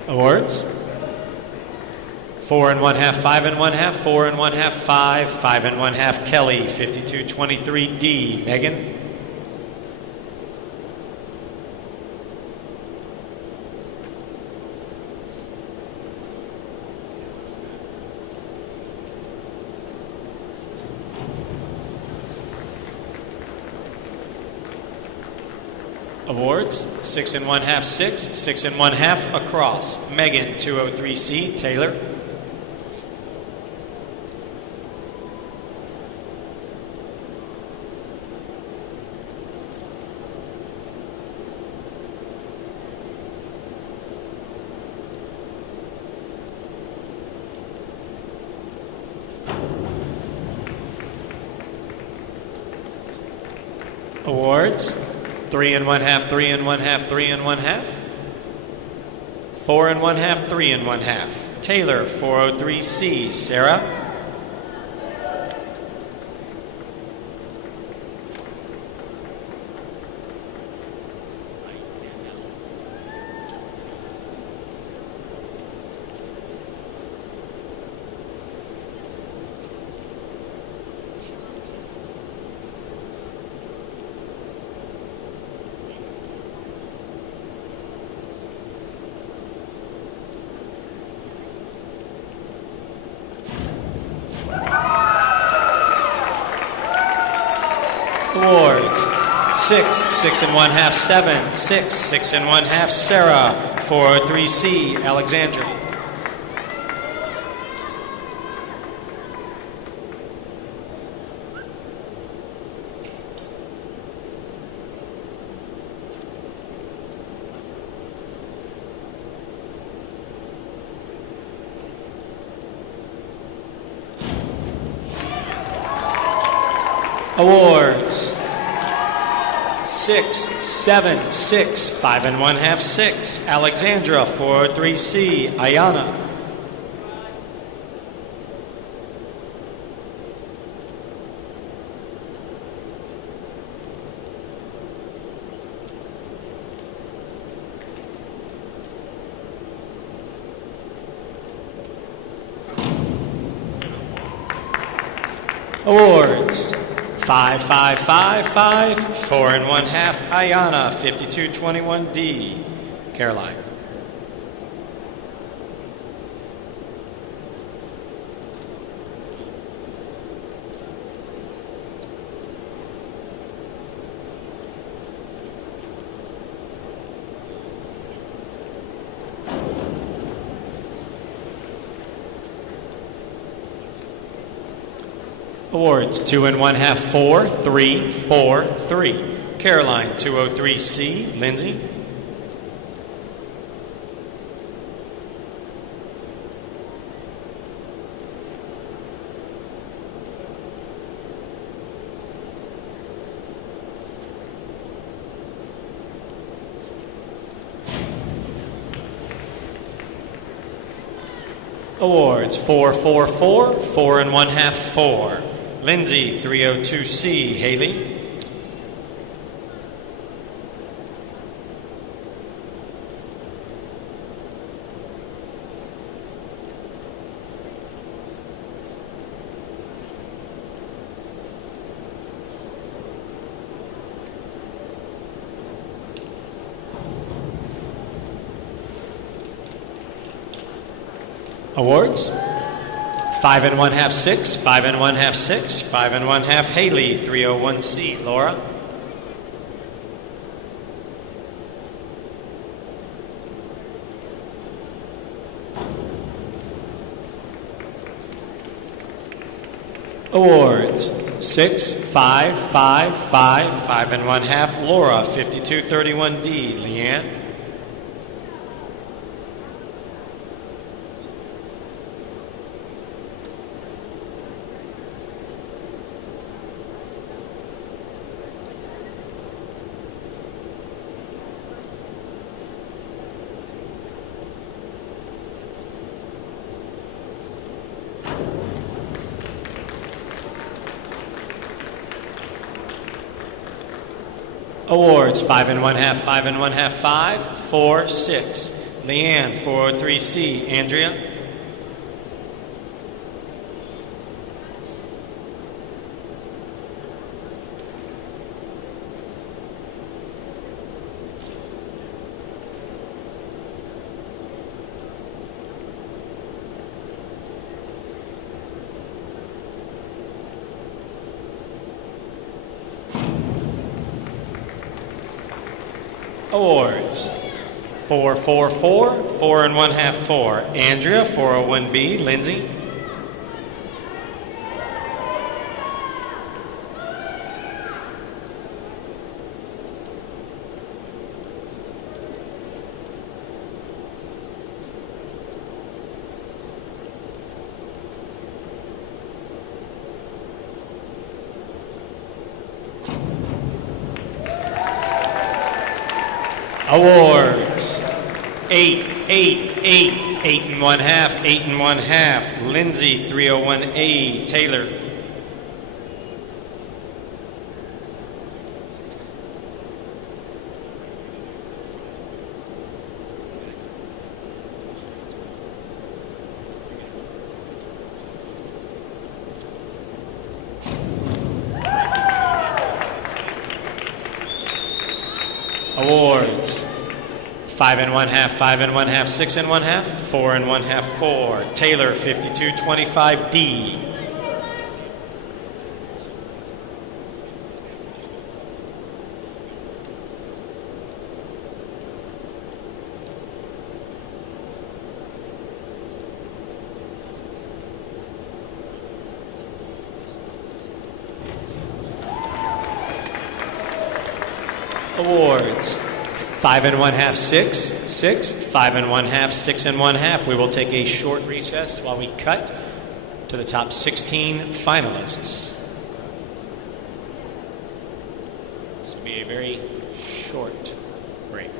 Awards. 4 1/2, 5 1/2, 4 1/2, 5, 5 1/2. Kelly, 5223D. Meghan. Awards. 6 1/2, 6, 6 1/2 across. Meghan, 203C. Taylor. Awards. 3 1/2, 3 1/2, 3 1/2. 4 1/2, 3 1/2. Taylor, 403C. Sarah. Awards. 6, 6 1/2, 7, 6, 6 1/2. Sarah, 403C. Alexandra. Awards. 6, 7, 6, 5 1/2, 6. Alexandra, 403C. Ayanna. Awards. 5-5-5-5, 4 1/2, Ayanna, 52-21D, Caroline. Awards 2 1/2, 4, 3, 4, 3. Caroline 203C, Lindsay. Awards 4, 4, 4, 4 1/2, 4. Lindsay, 302C, Haley. Awards. 5 1/2, 6, 5 1/2, 6, 5 1/2, Haley, 301C, Laura. Awards. 6, 5, 5, 5, 5 1/2, Laura, 52-31D, Leean. Awards 5 1/2, 5 1/2, 5, 4, 6. Leean, 403C, Andrea. Awards 4, 4, 4, 4 1/2, 4. Andrea, 401B, Lindsay. Awards 8, 8, 8, 8 1/2, 8 1/2. Lindsay, 301A, Taylor. Awards 5 1/2, 5 1/2, 6 1/2, 4 1/2, 4. Taylor, 52-25D. Awards 5 1/2, 6, 6, 5 1/2, 6 1/2. We will take a short recess while we cut to the top 16 finalists. This will be a very short break.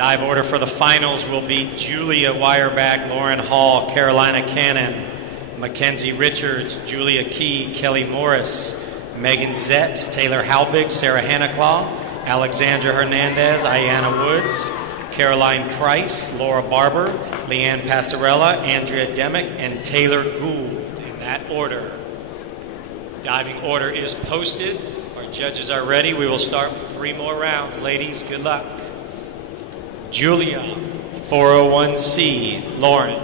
Dive order for the finals will be Julia Weirbach, Lauren Hall, Carolina Cannon, Mckenzie Richards, Julia Key, Kelly Morris, Meghan Zets, Taylor Halbig, Sarah Haneklau, Alexandra Hernandez, Ayanna Woods, Caroline Price, Laura Barber, Leean Passarella, Andrea Demick, and Taylor Gould, in that order. Diving order is posted. Our judges are ready. We will start with 3 more rounds. Ladies, good luck. Julia, 401C, Lauren.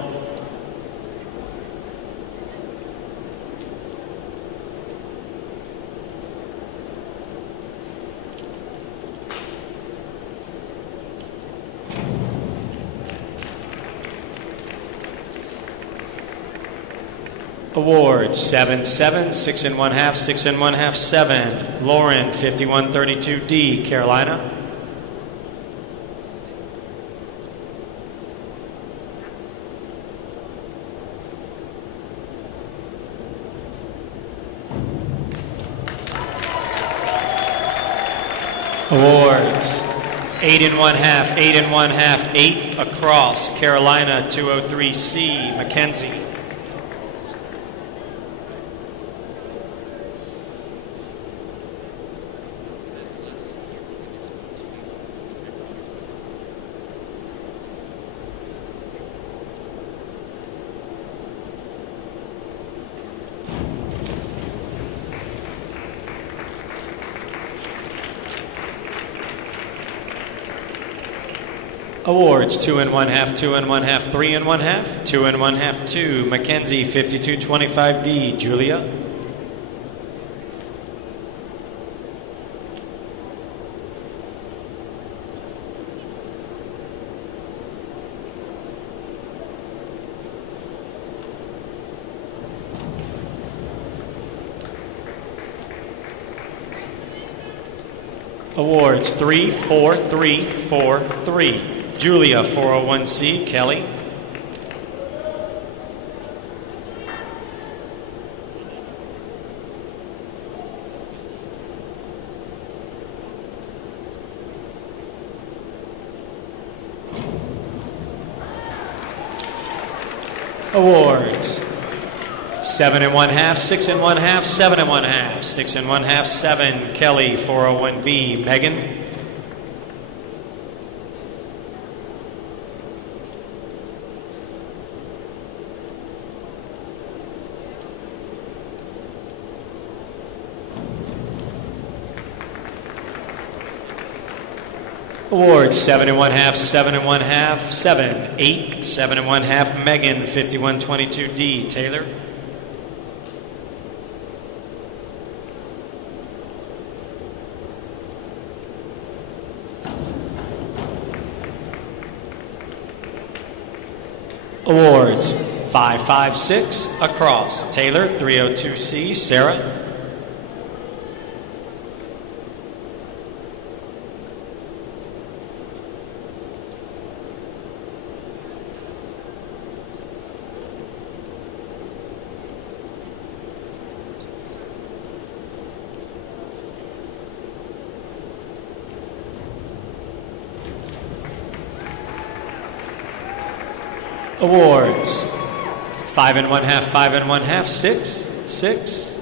Awards 7-7, 6 1/2, 6 1/2, 7. Lauren 5132D, Carolina. Awards 8 1/2, 8 1/2, 8 across, Carolina 203C, Mckenzie. Awards 2 1/2, 2 1/2, 3 1/2, 2 1/2, 2. Mckenzie 5225D, Julia. Awards 3 4 3 4 3. Julia 401C, Kelly. Awards 7 1/2, 6 1/2, 7 1/2, 6 1/2, 7. Kelly 401B, Meghan. Awards 7 1/2, 7 1/2, 7, 8, 7 1/2, Meghan 5122D, Taylor. Awards 5 5 6 across, Taylor 302C, Sarah. Awards 5 1/2, 5 1/2, 6, 6.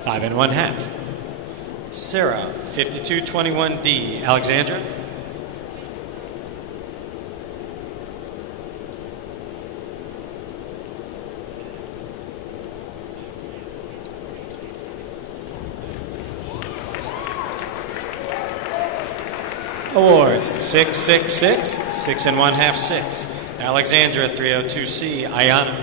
5 1/2. Sarah 5221D, Alexandra. Awards 6 6 6, 6 1/2, 6. Alexandra 302C, Ayanna.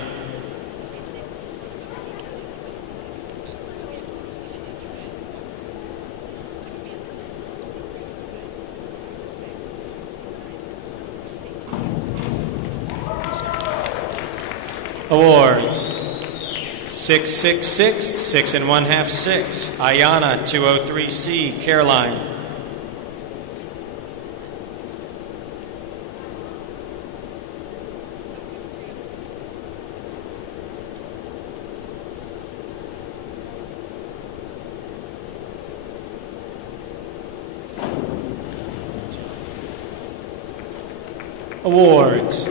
Awards 6 6 6, 6 1/2, 6. Ayanna 203C, Caroline. Awards.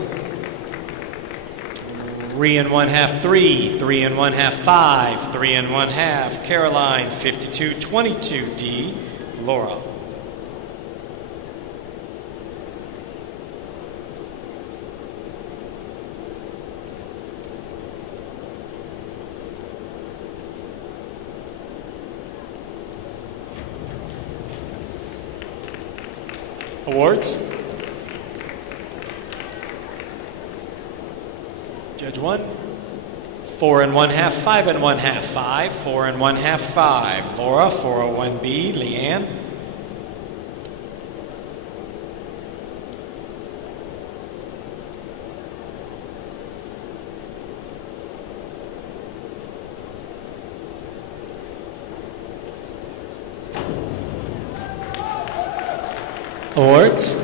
3 1/2 3, 3 1/2 5, 3 1/2 Caroline 52-22D, Laura. Awards. Judge 1. 4 1/2, 5 1/2 5, 4 1/2 5. Laura, 401B, Leean. Awards.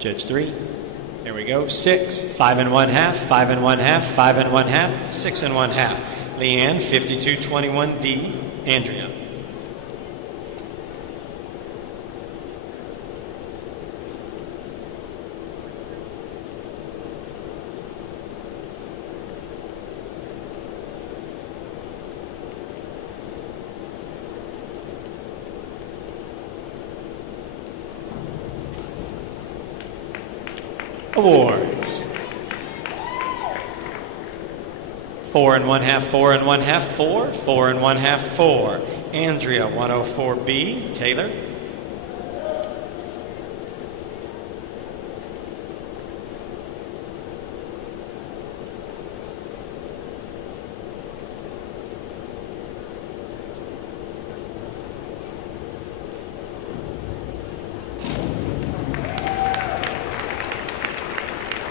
Judge 3. There we go. 6, 5 1/2, 5 1/2, 5 1/2, 6 1/2. Leean, 52-21D, Andrea. Awards. 4 1/2, 4 1/2 4, 4 1/2 4. Andrea, 104B, Taylor.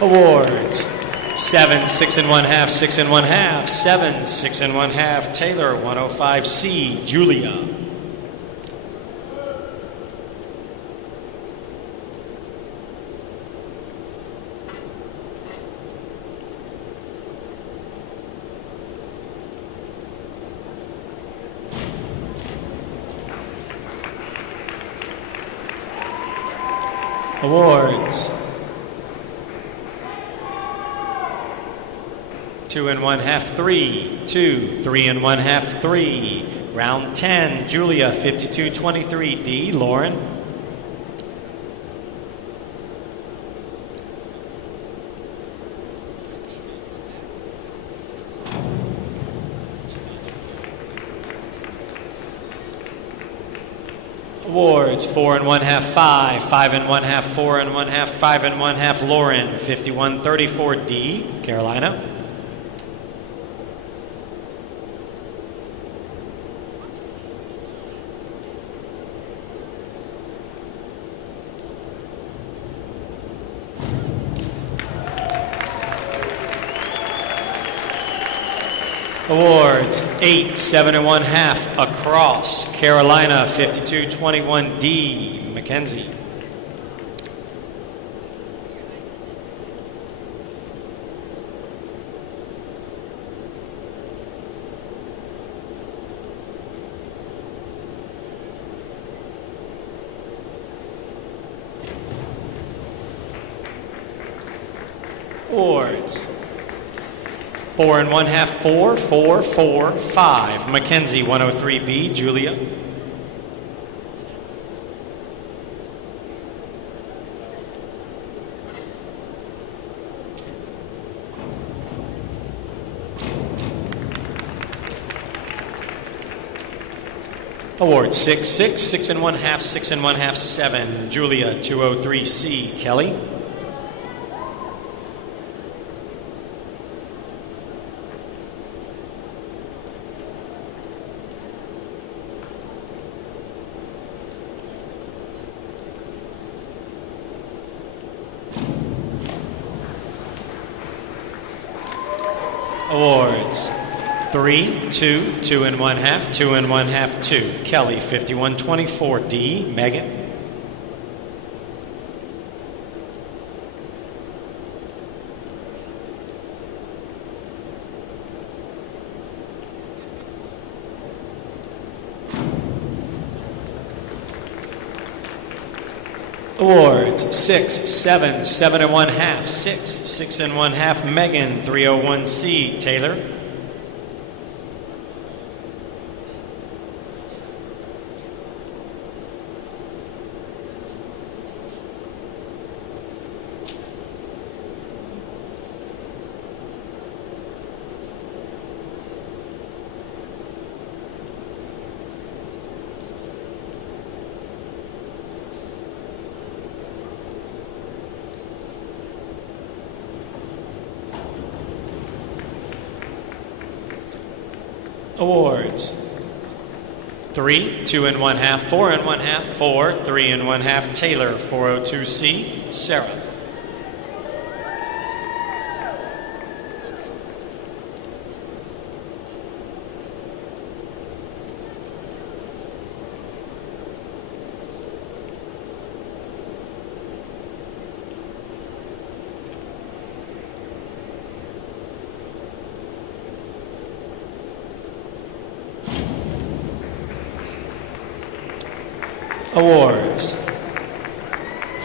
Awards. 7, 6 1/2, 6 1/2, 7, 6 1/2, Taylor, 105C, Julia. Awards. 2 1/2 3, 2, 3 1/2 3. Round 10, Julia, 52-23D, Lauren. Awards. 4 1/2 5, 5 1/2 4 1/2, 5 1/2 Lauren, 51-34D, Carolina. Awards. 8, 7 1/2 across, Carolina, 52-21D, Mckenzie. Awards. 4 1/2 4, 4, 4, 5. Mckenzie, 103B, Julia. Award 6, 6, 6 1/2, 6 1/2, 7. Julia, 203C, Kelly. Awards. 3, 2, 2 1/2, 2 1/2, 2. Kelly, 51-24D, Meghan. Awards 6, 7, 7 1/2, 6, 6 1/2, Meghan, 301C, Taylor. Awards 3, 2 1/2, 4 1/2, 4, 3 1/2, Taylor, 402C, Sarah. Awards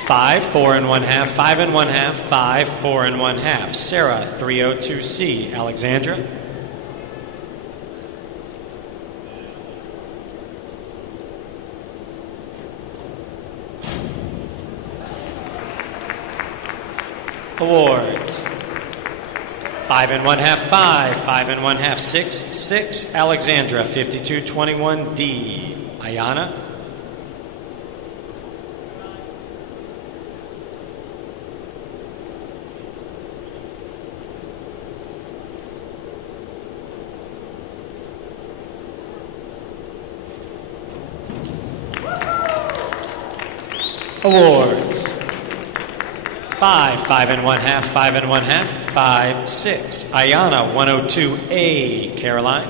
5, 4 1/2, 5 1/2, 5, 4 1/2, Sarah, 302C, Alexandra. Awards 5 1/2, 5, 5 1/2, 6, 6, Alexandra, 5221D, Ayanna. Awards 5, 5 1/2, 5 1/2, 5, 6, Ayanna, 102A, Caroline.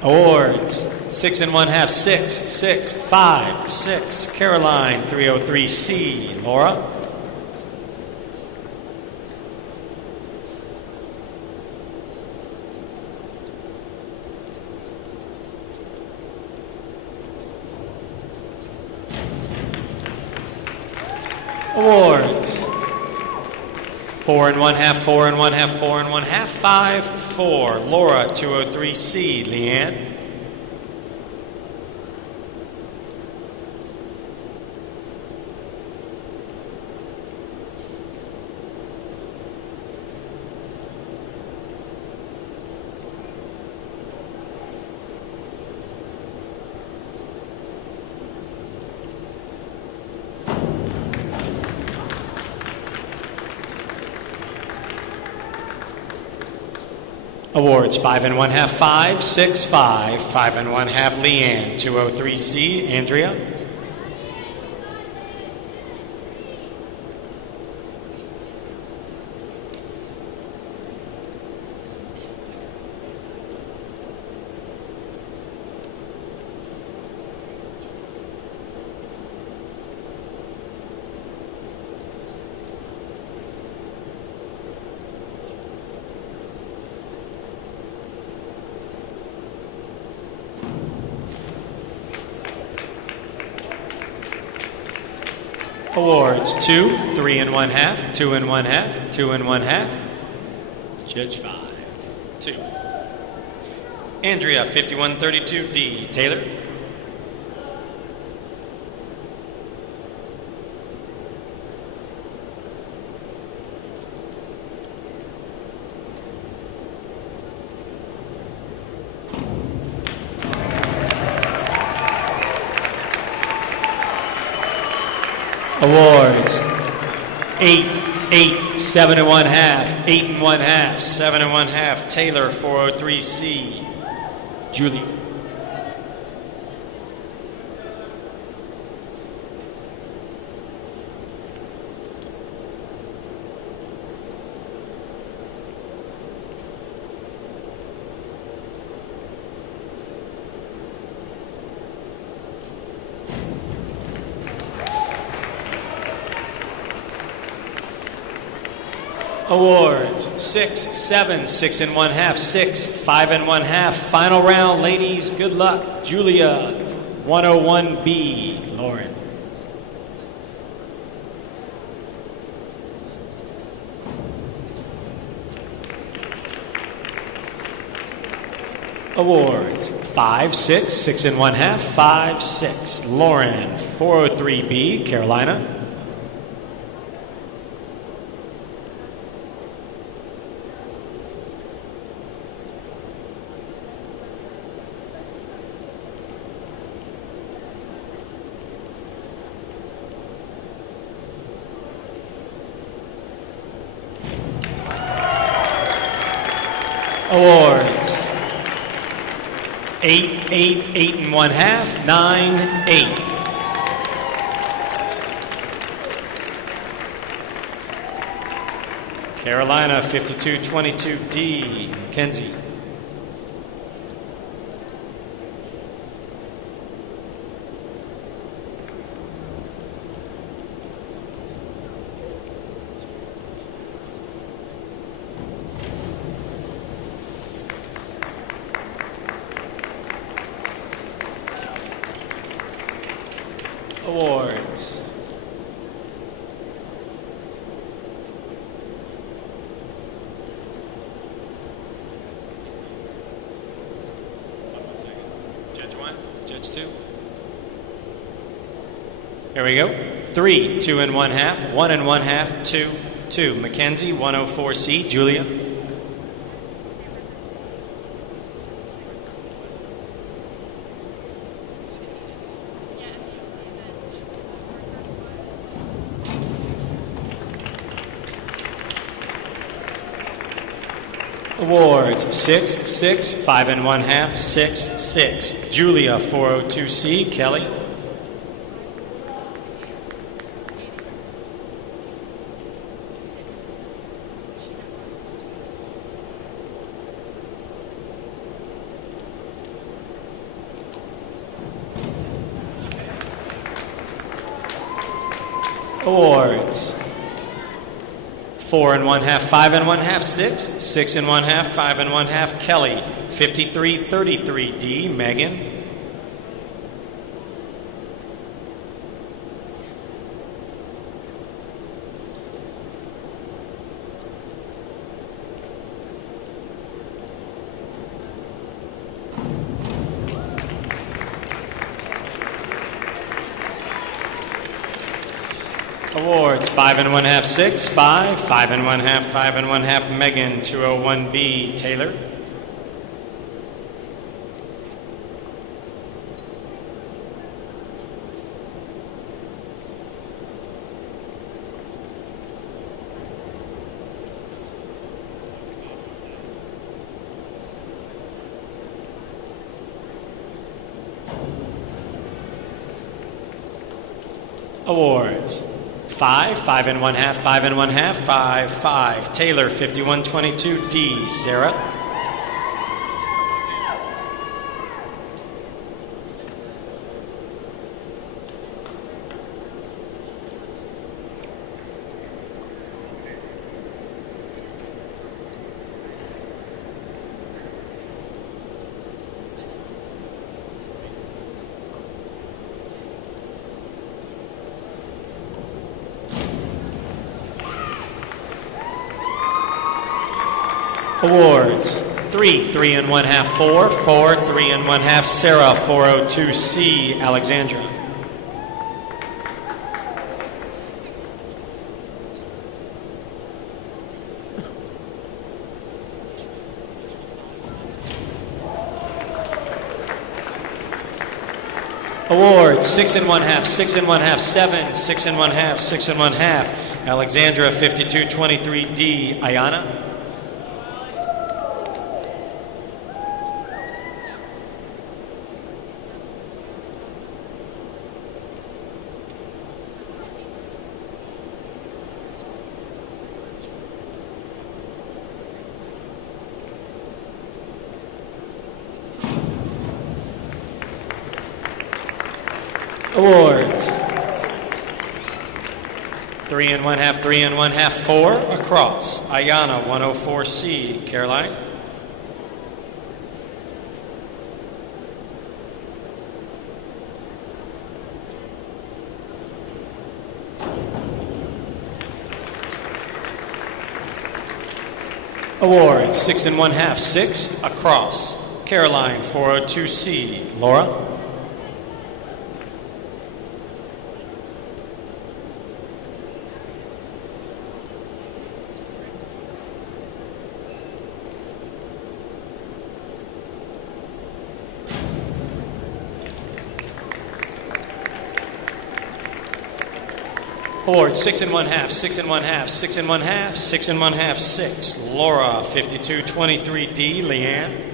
Awards 6 1/2, 6, 6, 5, 6, Caroline, 303C, Laura. Awards 4 1/2, 4 1/2, 4 1/2, 5, 4, Laura, 203C, Leean. Awards 5 1/2, 5, 6, 5, 5 1/2, Leean, 203C, Andrea. Awards 2, 3 1/2, 2 1/2, 2 1/2. Judge 5, 2. Andrea, 5132D, Taylor. Awards 8, 8, 7 1/2, 8 1/2, 7 1/2, Taylor, 403C, Julie. Awards 6, 7, 6 1/2, 6, 5 1/2. Final round, ladies. Good luck. Julia, 101B. Lauren. Awards 5, 6, 6 1/2, 5, 6. Lauren, 403B, Carolina. Awards 8, 8, 8 1/2, 9, 8. Carolina 5222D, Mckenzie. Awards. One second. Judge 1, Judge 2. Here we go. 3, 2 1/2, 1 1/2, 2, 2. Mckenzie, 104C, Julia. Awards 6, 6, 5 1/2, 6, 6. Julia, 402C, Kelly. Awards 4 1/2, 5 1/2, 6, 6 1/2, 5 1/2, Kelly, 5333D, Meghan. Awards 5 1/2, 6, 5, 5 1/2, 5 1/2, Meghan, 201B, Taylor. Awards 5, 5 1/2, 5 1/2, 5, 5. Taylor, 5122D, Sarah. Awards 3, 3 1/2, 4, 4, 3 1/2, Sarah, 402C, Alexandra. Awards 6 1/2, 6 1/2, 7, 6 1/2, 6 1/2, Alexandra, 5223D, Ayanna. Awards 3 and 1/2, 3 and 1/2, 4 across. Ayanna, 104C. Caroline. Award, 6 and 1/2, 6 across. Caroline, 402C. Laura. Award, 6 and 1/2, 6 and 1/2, 6 and 1/2, 6 and 1/2, 6. Laura, 5223D. Leean.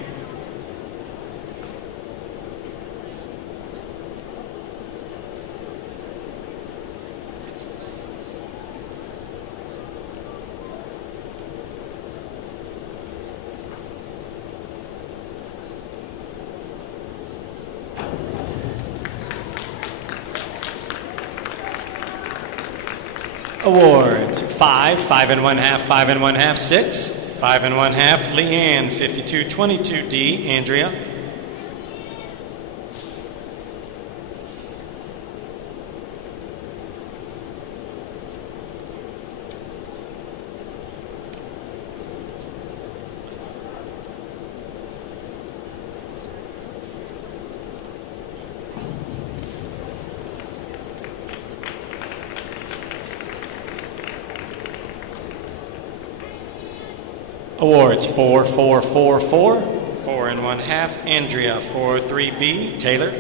Award, 5, 5 and 1/2, 5 and 1/2, 6, 5 and 1/2, Leean, 5222D. Andrea. Awards, 4, 4, 4, 4, 4 and 1/2, Andrea, 403B. Taylor.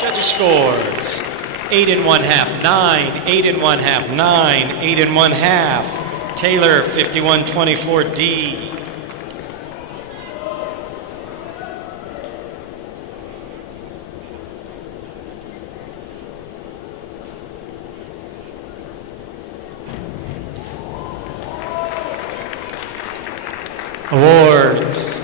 Judges' scores, 8 and 1/2, 9, 8 and 1/2, 9, 8 and 1/2. Taylor, 5124D. Awards.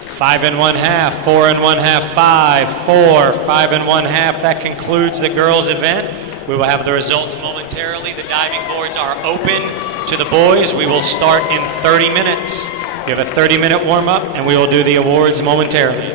5 and 1/2, 4 and 1/2, 5, 4, 5 and 1/2. That concludes the girls' event. We will have the results momentarily. The diving boards are open to the boys. We will start in 30 minutes. We have a 30-minute warm-up, and we will do the awards momentarily.